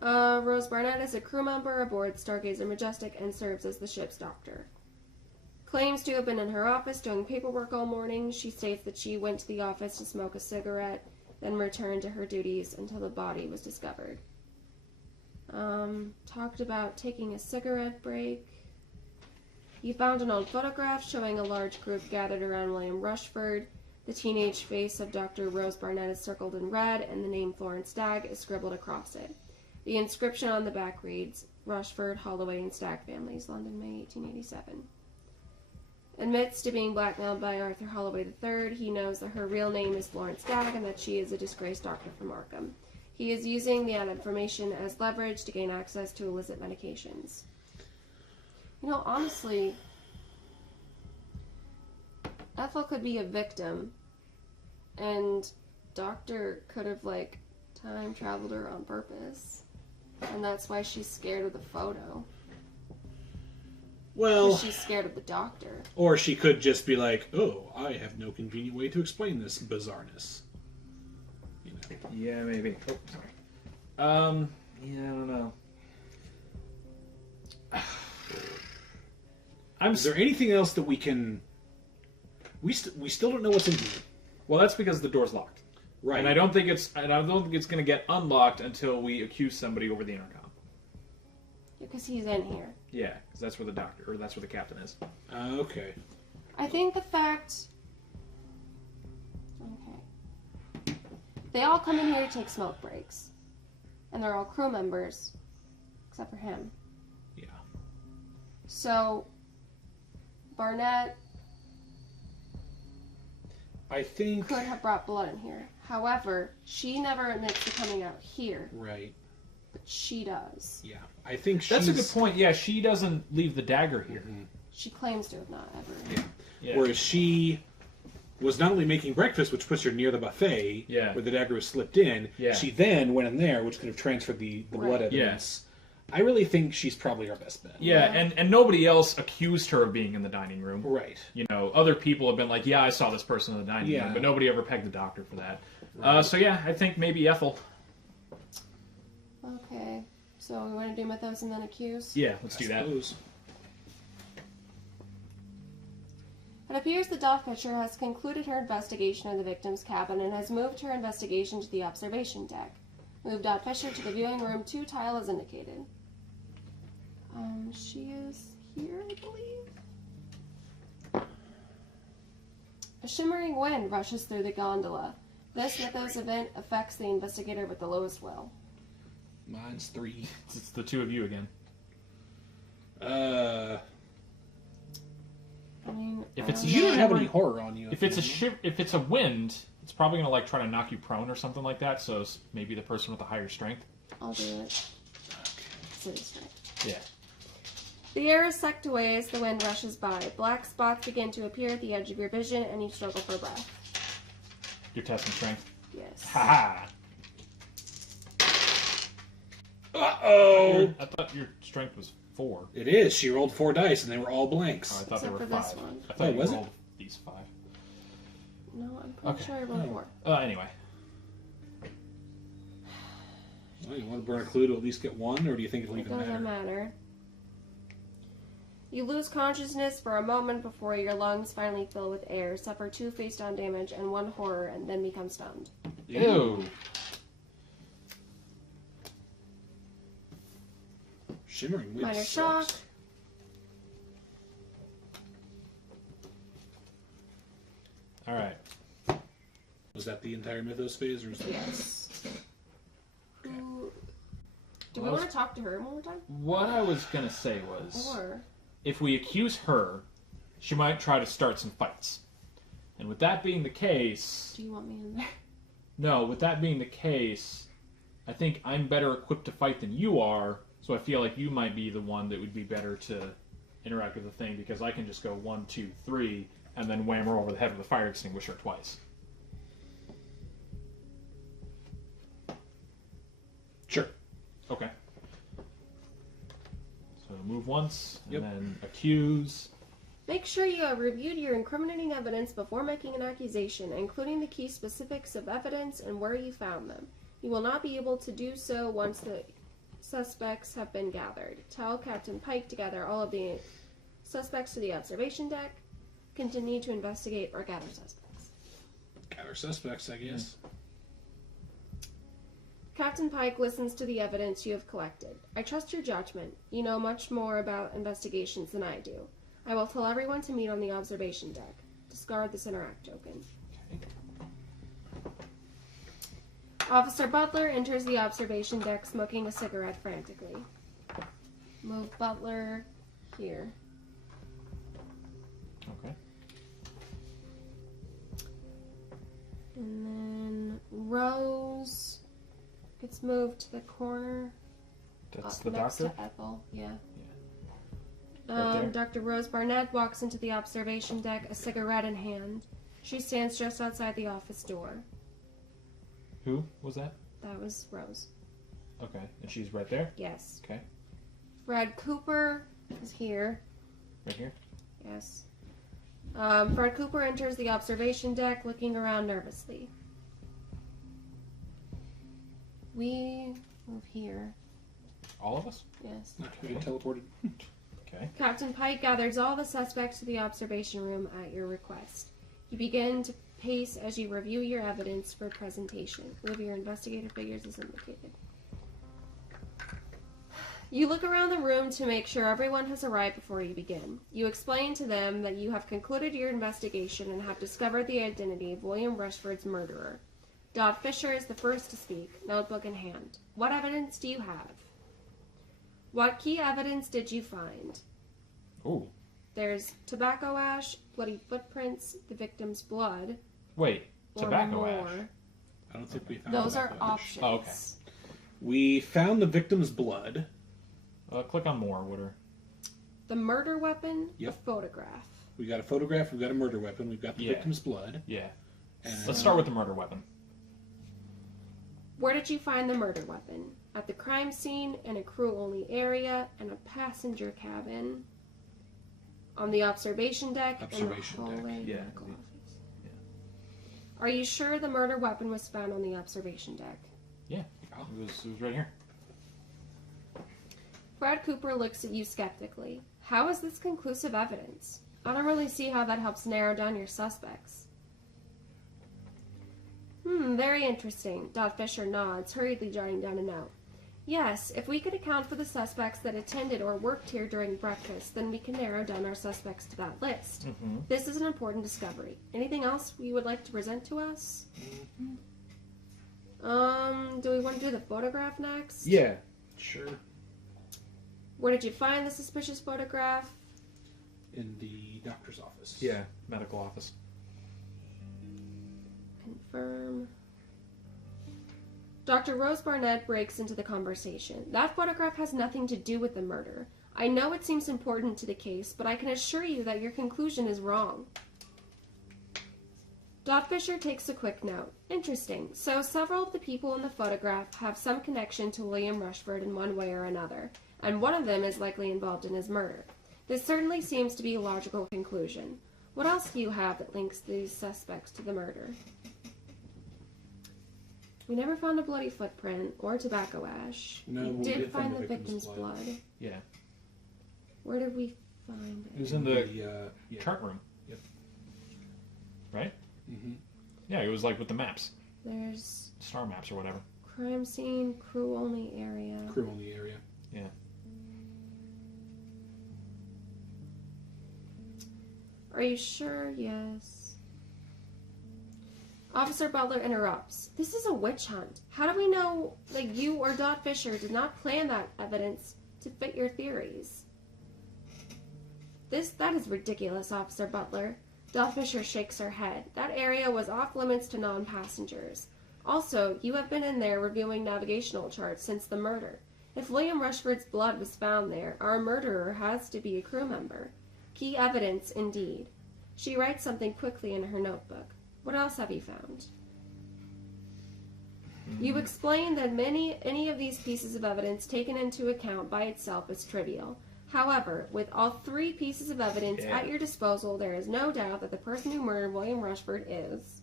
Rose Barnett is a crew member aboard Stargazer Majestic and serves as the ship's doctor. Claims to have been in her office doing paperwork all morning. She states that she went to the office to smoke a cigarette, then returned to her duties until the body was discovered. Talked about taking a cigarette break. He found an old photograph showing a large group gathered around William Rushford. The teenage face of Dr. Rose Barnett is circled in red, and the name Florence Stagg is scribbled across it. The inscription on the back reads, Rushford, Holloway, and Stagg Families, London, May 1887. Admits to being blackmailed by Arthur Holloway III. He knows that her real name is Florence Stagg and that she is a disgraced doctor from Markham. He is using the information as leverage to gain access to illicit medications. You know, honestly, Ethel could be a victim, and Doctor could have, like, time traveled her on purpose. And that's why she's scared of the photo. Well... She's scared of the doctor. Or she could just be like, oh, I have no convenient way to explain this bizarreness. You know. Yeah, maybe. Oh, sorry. Yeah, I don't know. Is there anything else that we can... We still don't know what's in here. Well, that's because the door's locked. Right. And I don't think it's going to get unlocked until we accuse somebody over the intercom. Because he's in here. Yeah, because that's where that's where the captain is. Okay. I think the fact... Okay. They all come in here to take smoke breaks. And they're all crew members. Except for him. Yeah. So... Barnett... I think... could have brought blood in here. However, she never admits to coming out here. Right. But she does. Yeah. I think That's a good point. Yeah, she doesn't leave the dagger here. Mm-hmm. She claims to have not ever. Yeah. Whereas she was not only making breakfast, which puts her near the buffet, Yeah. where the dagger was slipped in, Yeah. she then went in there, which could have transferred the blood evidence. I really think she's probably our best bet. Yeah, and nobody else accused her of being in the dining room. Right. You know, other people have been like, yeah, I saw this person in the dining room, but nobody ever pegged the doctor for that. Right. So yeah, I think maybe Ethel. Okay. So we want to do mythos and then accuse? Yeah, let's do that. It appears the Doth Pitcher has concluded her investigation of the victim's cabin and has moved her investigation to the observation deck. Move Dot Fisher to the viewing room 2 tile as indicated. She is here, I believe. A shimmering wind rushes through the gondola. This mythos event affects the investigator with the lowest will. Mine's 3. It's the two of you again. I mean, If it's You don't have any shimmering- horror on you. If it's a wind, it's probably gonna like try to knock you prone or something like that. So maybe the person with the higher strength. I'll do it. City strength. Yeah. The air is sucked away as the wind rushes by. Black spots begin to appear at the edge of your vision, and you struggle for breath. You're testing strength. Yes. Ha Uh-oh! I thought your strength was 4. It is. She rolled 4 dice, and they were all blanks. Oh, I thought Except they for were this 5. one. I thought you was it? rolled these 5. No, I'm pretty Okay. sure I rolled 4. Anyway. Well, you want to burn a clue to at least get 1, or do you think it'll It even doesn't matter? matter. You lose consciousness for a moment before your lungs finally fill with air, suffer 2 face-down damage and 1 horror, and then become stunned. Ew. Shimmering wind Minor sucks. shock. All right. Was that the entire Mythos phase, or was that... Yes. Who... Do we Well, want to talk to her one more time? What I was gonna say was, Or... if we accuse her, she might try to start some fights. And with that being the case, Do you want me in there? no, with that being the case, I think I'm better equipped to fight than you are, so I feel like you might be the one that would be better to interact with the thing, because I can just go 1, 2, 3, and then wham her over the head with a fire extinguisher twice. Sure. Okay. So move once, and Yep. then accuse. Make sure you have reviewed your incriminating evidence before making an accusation, including the key specifics of evidence and where you found them. You will not be able to do so once the suspects have been gathered. Tell Captain Pike to gather all of the suspects to the observation deck. Continue to investigate or gather suspects. Gather suspects, I guess. Captain Pike listens to the evidence you have collected. I trust your judgment. You know much more about investigations than I do. I will tell everyone to meet on the observation deck. Discard this interact token. Officer Butler enters the observation deck smoking a cigarette frantically. Move Butler here. Okay. And then Rose gets moved to the corner. That's up the next doctor? to Ethel, yeah. Right there? Dr. Rose Barnett walks into the observation deck, a cigarette in hand. She stands just outside the office door. Who was that? That was Rose. Okay. And she's right there? Yes. Okay. Fred Cooper is here. Right here? Yes. Fred Cooper enters the observation deck, looking around nervously. We move here. All of us? Yes. Not to get teleported. Okay. Captain Pike gathers all the suspects to the observation room at your request. You begin to pace as you review your evidence for presentation. Move your investigator figures as indicated. You look around the room to make sure everyone has arrived before you begin. You explain to them that you have concluded your investigation and have discovered the identity of William Rushford's murderer. Dot Fisher is the first to speak, notebook in hand. What evidence do you have? What key evidence did you find? Ooh. There's tobacco ash, bloody footprints, the victim's blood. Wait. Or Tobacco more. ash. I don't think we found Those are tobacco ash. options. Oh, okay. We found the victim's blood. Click on more, Wooder. The murder weapon, Yep. a photograph. We got a photograph. We've got a murder weapon. We've got the Yeah. victim's blood. Yeah. And Let's start with the murder weapon. Where did you find the murder weapon? At the crime scene, in a crew-only area, in a passenger cabin, on the observation deck, Observation in the deck, hallway, yeah. medical office. Are you sure the murder weapon was found on the observation deck? Yeah. Oh. It was right here. Brad Cooper looks at you skeptically. How is this conclusive evidence? I don't really see how that helps narrow down your suspects. Very interesting. Fisher nods, hurriedly jotting down a note. Yes, if we could account for the suspects that attended or worked here during breakfast, then we can narrow down our suspects to that list. This is an important discovery. Anything else you would like to present to us? Do we want to do the photograph next? Yeah. Sure. Where did you find the suspicious photograph? In the doctor's office. Yeah, medical office. Confirm. Dr. Rose Barnett breaks into the conversation. That photograph has nothing to do with the murder. I know it seems important to the case, but I can assure you that your conclusion is wrong. Fisher takes a quick note. Interesting. So several of the people in the photograph have some connection to William Rushford in one way or another, and one of them is likely involved in his murder. This certainly seems to be a logical conclusion. What else do you have that links these suspects to the murder? We never found a bloody footprint or tobacco ash. No, we did find the victim's blood. Yeah. Where did we find it? It was in the yeah. chart room. Yep. Right? Mm-hmm. Yeah, it was like with the maps. There's Star maps or whatever. crime scene, crew only area. Crew on the area. Yeah. Are you sure? Yes. Officer Butler interrupts. This is a witch hunt. How do we know that you or Fisher did not plan that evidence to fit your theories? That is ridiculous, Officer Butler. Fisher shakes her head. That area was off limits to non-passengers. Also, you have been in there reviewing navigational charts since the murder. If William Rushford's blood was found there, our murderer has to be a crew member. Key evidence, indeed. She writes something quickly in her notebook. What else have you found? You explained that any of these pieces of evidence taken into account by itself is trivial. However, with all three pieces of evidence at your disposal, there is no doubt that the person who murdered William Rushford is...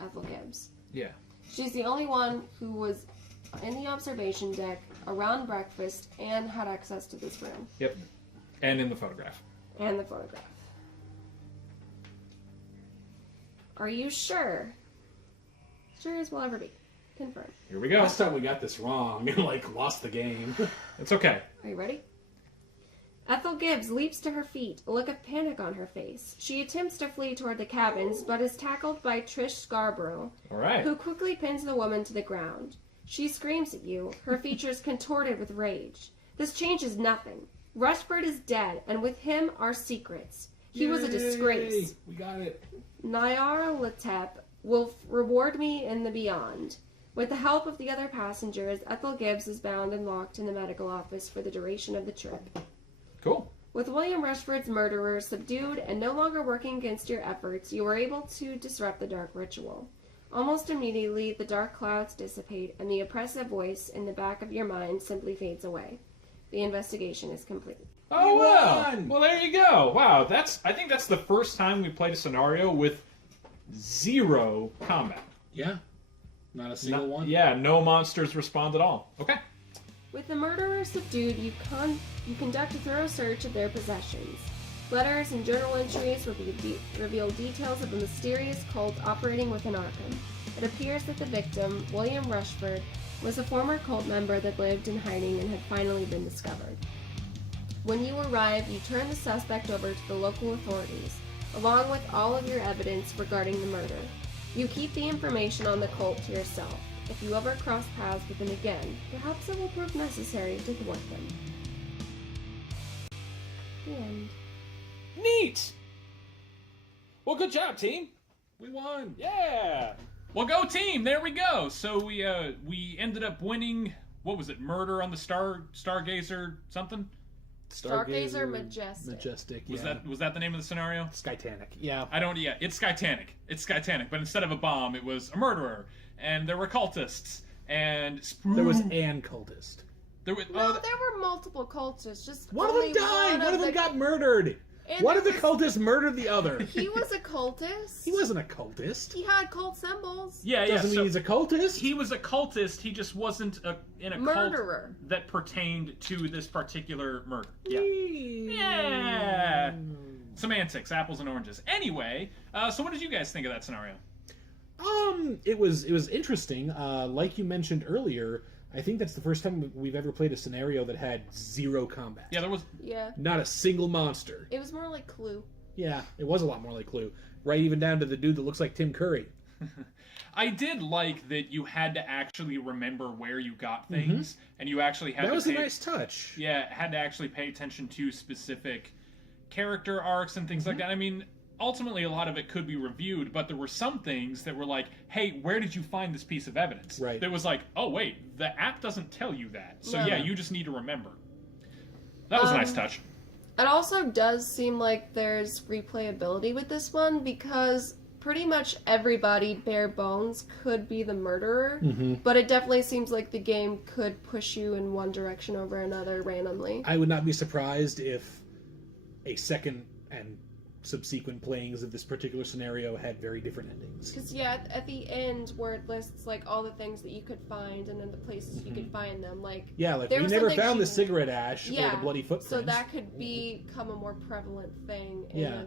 Ethel Gibbs. Yeah. She's the only one who was in the observation deck around breakfast and had access to this room. Yep. And in the photograph. And the photograph. Are you sure? Sure as we'll ever be. Confirm. Here we go. Last time we got this wrong and lost the game. It's okay. Are you ready? Ethel Gibbs leaps to her feet, a look of panic on her face. She attempts to flee toward the cabins, but is tackled by Trish Scarbrough, All right. who quickly pins the woman to the ground. She screams at you, her features contorted with rage. This changes nothing. Rushford is dead, and with him our secrets. He was a disgrace. We got it. Nyara Latep will reward me in the beyond. With the help of the other passengers, Ethel Gibbs is bound and locked in the medical office for the duration of the trip. Cool. With William Rushford's murderer subdued and no longer working against your efforts, you were able to disrupt the dark ritual. Almost immediately, the dark clouds dissipate, and the oppressive voice in the back of your mind simply fades away. The investigation is complete. Oh, We wow. won! Well, there you go. Wow, I think that's the first time we played a scenario with 0 combat. Yeah. Not a single one. Yeah, no monsters respond at all. Okay. With the murderer subdued, you conduct a thorough search of their possessions. Letters and journal entries reveal details of a mysterious cult operating within Arkham. It appears that the victim, William Rushford, was a former cult member that lived in hiding and had finally been discovered. When you arrive, you turn the suspect over to the local authorities, along with all of your evidence regarding the murder. You keep the information on the cult to yourself. If you ever cross paths with them again, perhaps it will prove necessary to thwart them. The end. Neat! Well, good job, team. We won. Yeah! Well, go team! There we go. So we ended up winning. What was it? Murder on the Stargazer something? Stargazer Majestic. Majestic. Yeah. Was that the name of the scenario? Skytanic? Yeah. It's Skytanic. It's Skytanic, but instead of a bomb, it was a murderer, and there were cultists, and There was an cultist. there was No, there were multiple cultists. Just One of them only died. One of them got murdered. And One of the there cultists murdered the other. He was a cultist. He wasn't a cultist. He had cult symbols. Doesn't mean he's a cultist. He was a cultist. He just wasn't in a Murderer. cult that pertained to this particular murder. Yeah. Semantics, apples and oranges. Anyway, so what did you guys think of that scenario? I It was interesting. Like you mentioned earlier, I think that's the first time we've ever played a scenario that had zero combat. Yeah, there was. Yeah. Not a single monster. It was more like Clue. Yeah, it was a lot more like Clue. Right, even down to the dude that looks like Tim Curry. I did like that you had to actually remember where you got things, and you actually had That to was a nice touch. Yeah, had to actually pay attention to specific character arcs and things like that. I mean, ultimately, a lot of it could be reviewed, but there were some things that were like, hey, where did you find this piece of evidence? Right. That was like, oh, wait, the app doesn't tell you that. So, No. yeah, you just need to remember. That was a nice touch. It also does seem like there's replayability with this one because pretty much everybody, bare bones, could be the murderer, but it definitely seems like the game could push you in one direction over another randomly. I would not be surprised if a second and subsequent playings of this particular scenario had very different endings. Because, yeah, at the end where it lists, like, all the things that you could find and then the places you could find them, like... Yeah, like, there we was never something found she- the cigarette ash or Yeah, the bloody footprints. so that could become a more prevalent thing in Yeah.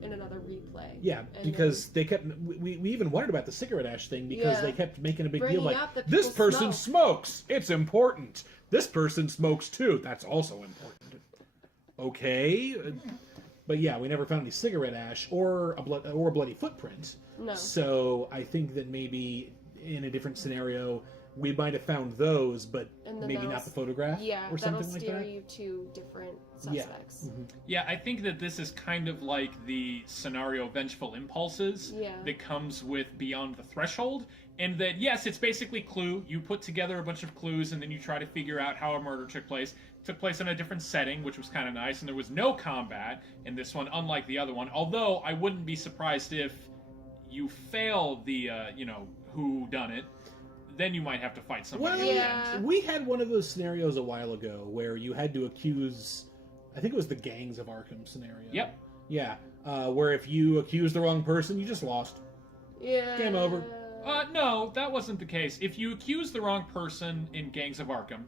in another replay. Yeah, And because they kept... We even wondered about the cigarette ash thing because Yeah. they kept making a big Bringing deal like, up that this people person smokes! It's important! This person smokes too! That's also important. Okay... But yeah, we never found any cigarette ash or a bloody footprint. No. So I think that maybe in a different scenario we might have found those, but And then maybe that'll not the photograph Yeah, or that'll something like steer that. you to different Yeah. suspects. Yeah, I think that this is kind of like the scenario Vengeful Impulses Yeah. that comes with Beyond the Threshold. And that, yes, it's basically Clue. You put together a bunch of clues and then you try to figure out how a murder took place. It took place in a different setting, which was kind of nice. And there was no combat in this one, unlike the other one. Although, I wouldn't be surprised if you fail the, who done it. Then you might have to fight somebody Well, at Yeah. the end. we had one of those scenarios a while ago where you had to accuse, I think it was the Gangs of Arkham scenario. Yep. Yeah, where if you accuse the wrong person, you just lost. Yeah. Game over. No, that wasn't the case. If you accuse the wrong person in Gangs of Arkham,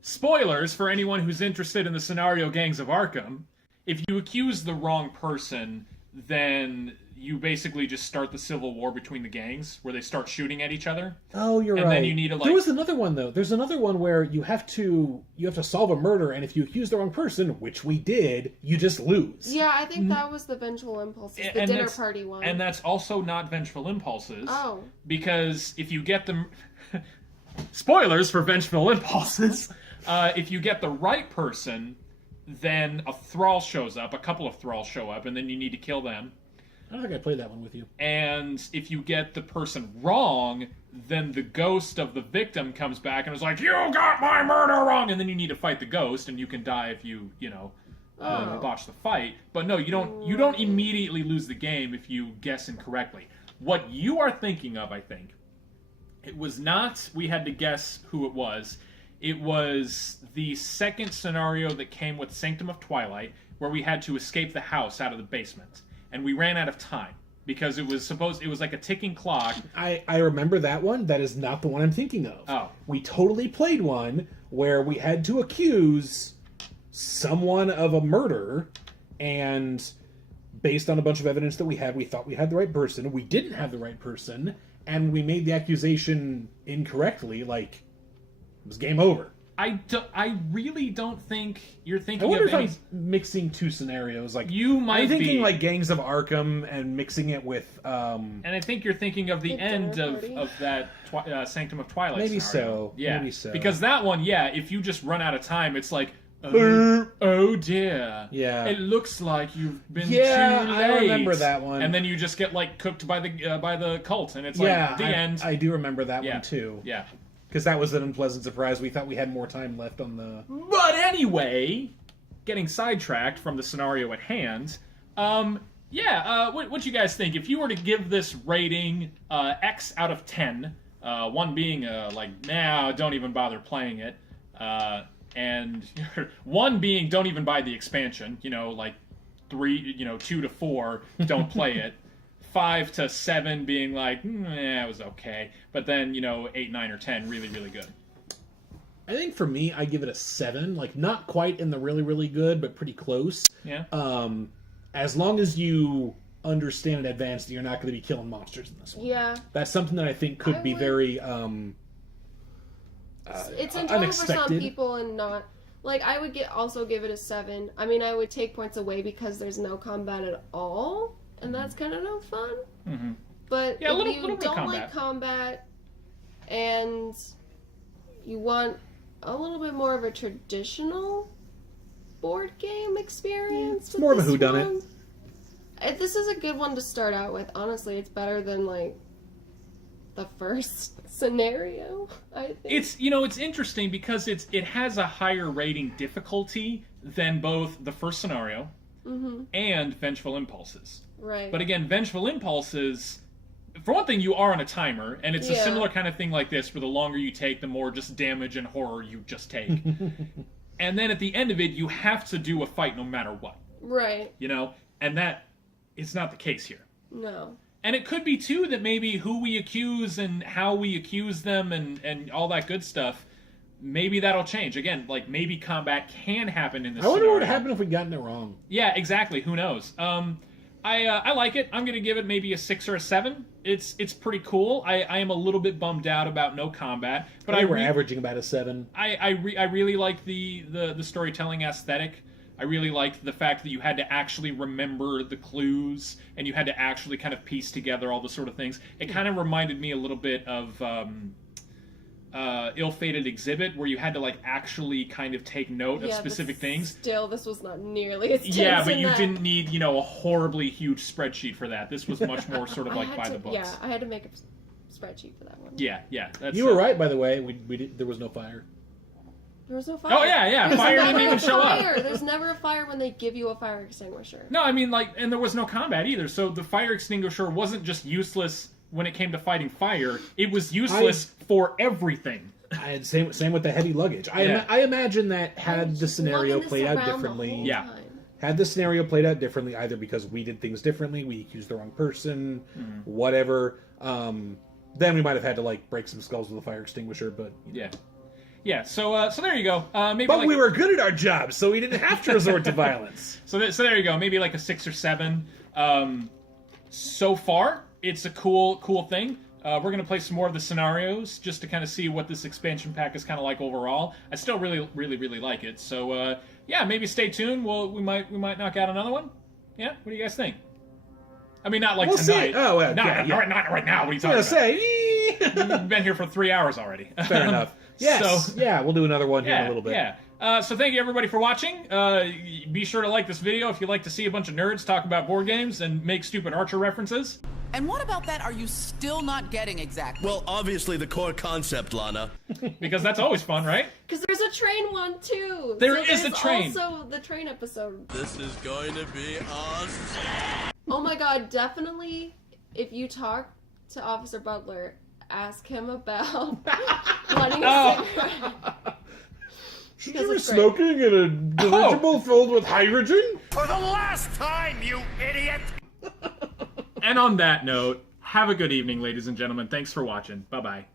spoilers for anyone who's interested in the scenario Gangs of Arkham, if you accuse the wrong person, then you basically just start the civil war between the gangs, where they start shooting at each other. Oh, you're And right. then you need to, There was another one though. There's another one where you have to solve a murder, and if you accuse the wrong person, which we did, you just lose. Yeah, I think that was the Vengeful Impulses, the And dinner that's- party one. And that's also not Vengeful Impulses. Oh. Because if you get them... spoilers for Vengeful Impulses. If you get the right person, then a thrall shows up, a couple of thralls show up, and then you need to kill them. I don't think I played that one with you. And if you get the person wrong, then the ghost of the victim comes back and is like, "You got my murder wrong!" And then you need to fight the ghost, and you can die if you botch the fight. But no, you don't immediately lose the game if you guess incorrectly. What you are thinking of, I think, it was not we had to guess who it was. It was the second scenario that came with Sanctum of Twilight, where we had to escape the house out of the basement. And we ran out of time because it was like a ticking clock. I remember that one. That is not the one I'm thinking of. Oh. We totally played one where we had to accuse someone of a murder, and based on a bunch of evidence that we thought we had the right person. We didn't have the right person, and we made the accusation incorrectly. Like, it was game over. I really don't think you're I thinking wonder of if any... I'm mixing two scenarios. Like, You might I'm thinking be. like Gangs of Arkham and mixing it with And I think you're thinking of the The end dinner of party? that Sanctum of Twilight Maybe scenario. so. Yeah. Maybe so. Because that one, yeah, if you just run out of time, it's like, oh dear. Yeah. It looks like you've been Yeah, too I late. remember that one. And then you just get like cooked by the cult, and it's like the end. I do remember that Yeah. one too. Yeah. Because that was an unpleasant surprise. We thought we had more time left on the... But anyway, getting sidetracked from the scenario at hand, what you guys think? If you were to give this rating X out of 10, 1 being nah, don't even bother playing it, and 1 being don't even buy the expansion, 3, 2 to 4, don't play it. 5 to 7 being like, it was okay. But then, 8, 9, or 10, really, really good. I think for me, I give it a 7. Like, not quite in the really, really good, but pretty close. Yeah. As long as you understand in advance that you're not going to be killing monsters in this one. Yeah. That's something that I think could be very it's enjoyable for some unexpected. people and not. Like, I would also give it a 7. I mean, I would take points away because there's no combat at all, and that's kind of no fun. Mm-hmm. But Yeah, if you little don't like combat and you want a little bit more of a traditional board game experience, It's more of a with this whodunit. one, this is a good one to start out with. Honestly, it's better than, like, the first scenario, I think. It's interesting because it has a higher rating difficulty than both the first scenario and Vengeful Impulses. Right. But again, Vengeful Impulses, for one thing, you are on a timer, and it's a similar kind of thing like this, where the longer you take, the more just damage and horror you just take. And then at the end of it, you have to do a fight no matter what. Right. And that is not the case here. No. And it could be, too, that maybe who we accuse and how we accuse them and all that good stuff, maybe that'll change. Again, like, maybe combat can happen in this I wonder scenario. what would happen if we'd gotten it wrong. Yeah, exactly. Who knows? I like it. I'm going to give it maybe a 6 or a 7. It's pretty cool. I am a little bit bummed out about no combat. But I think we're averaging about a 7. I really like the storytelling aesthetic. I really liked the fact that you had to actually remember the clues and you had to actually kind of piece together all the sort of things. It kind of reminded me a little bit of Ill-Fated Exhibit, where you had to like actually kind of take note of specific things. Still, this was not nearly as tense. Yeah, but in you that. didn't need, a horribly huge spreadsheet for that. This was much more sort of like by the books. Yeah, I had to make a spreadsheet for that one. Yeah. That's, You were right, by the way. There was no fire. There was no fire. Oh, yeah. There's Fire never didn't even a show up. fire. There's never a fire when they give you a fire extinguisher. No, I mean, and there was no combat either. So the fire extinguisher wasn't just useless when it came to fighting fire. It was useless for everything. I had same with the heavy luggage. I imagine that had the scenario played out differently. Had the scenario played out differently, either because we did things differently, we accused the wrong person, whatever. Then we might have had to like break some skulls with a fire extinguisher. But Yeah, so there you go. Maybe but we were good at our job, so we didn't have to resort to violence. So there you go. Maybe like a 6 or 7. So far, it's a cool thing. We're going to play some more of the scenarios just to kind of see what this expansion pack is kind of like overall. I still really like it. So maybe stay tuned. We might knock out another one. Yeah, what do you guys think? I mean, not like We'll tonight. see. Oh, well, not right now. What are you talking about? We've been here for 3 hours already. Fair enough. Yes. So, we'll do another one here in a little bit. Yeah. So thank you everybody for watching. Be sure to like this video if you like to see a bunch of nerds talk about board games and make stupid Archer references. And what about that are you still not getting exactly? Well, obviously the core concept, Lana. Because that's always fun, right? Because there's a train one too. There is a train. Also the train episode. This is going to be awesome. Oh my god, definitely if you talk to Officer Butler, ask him about wanting a cigarette. Should you be smoking in a dirigible filled with hydrogen? For the last time, you idiot! And on that note, have a good evening, ladies and gentlemen. Thanks for watching. Bye-bye.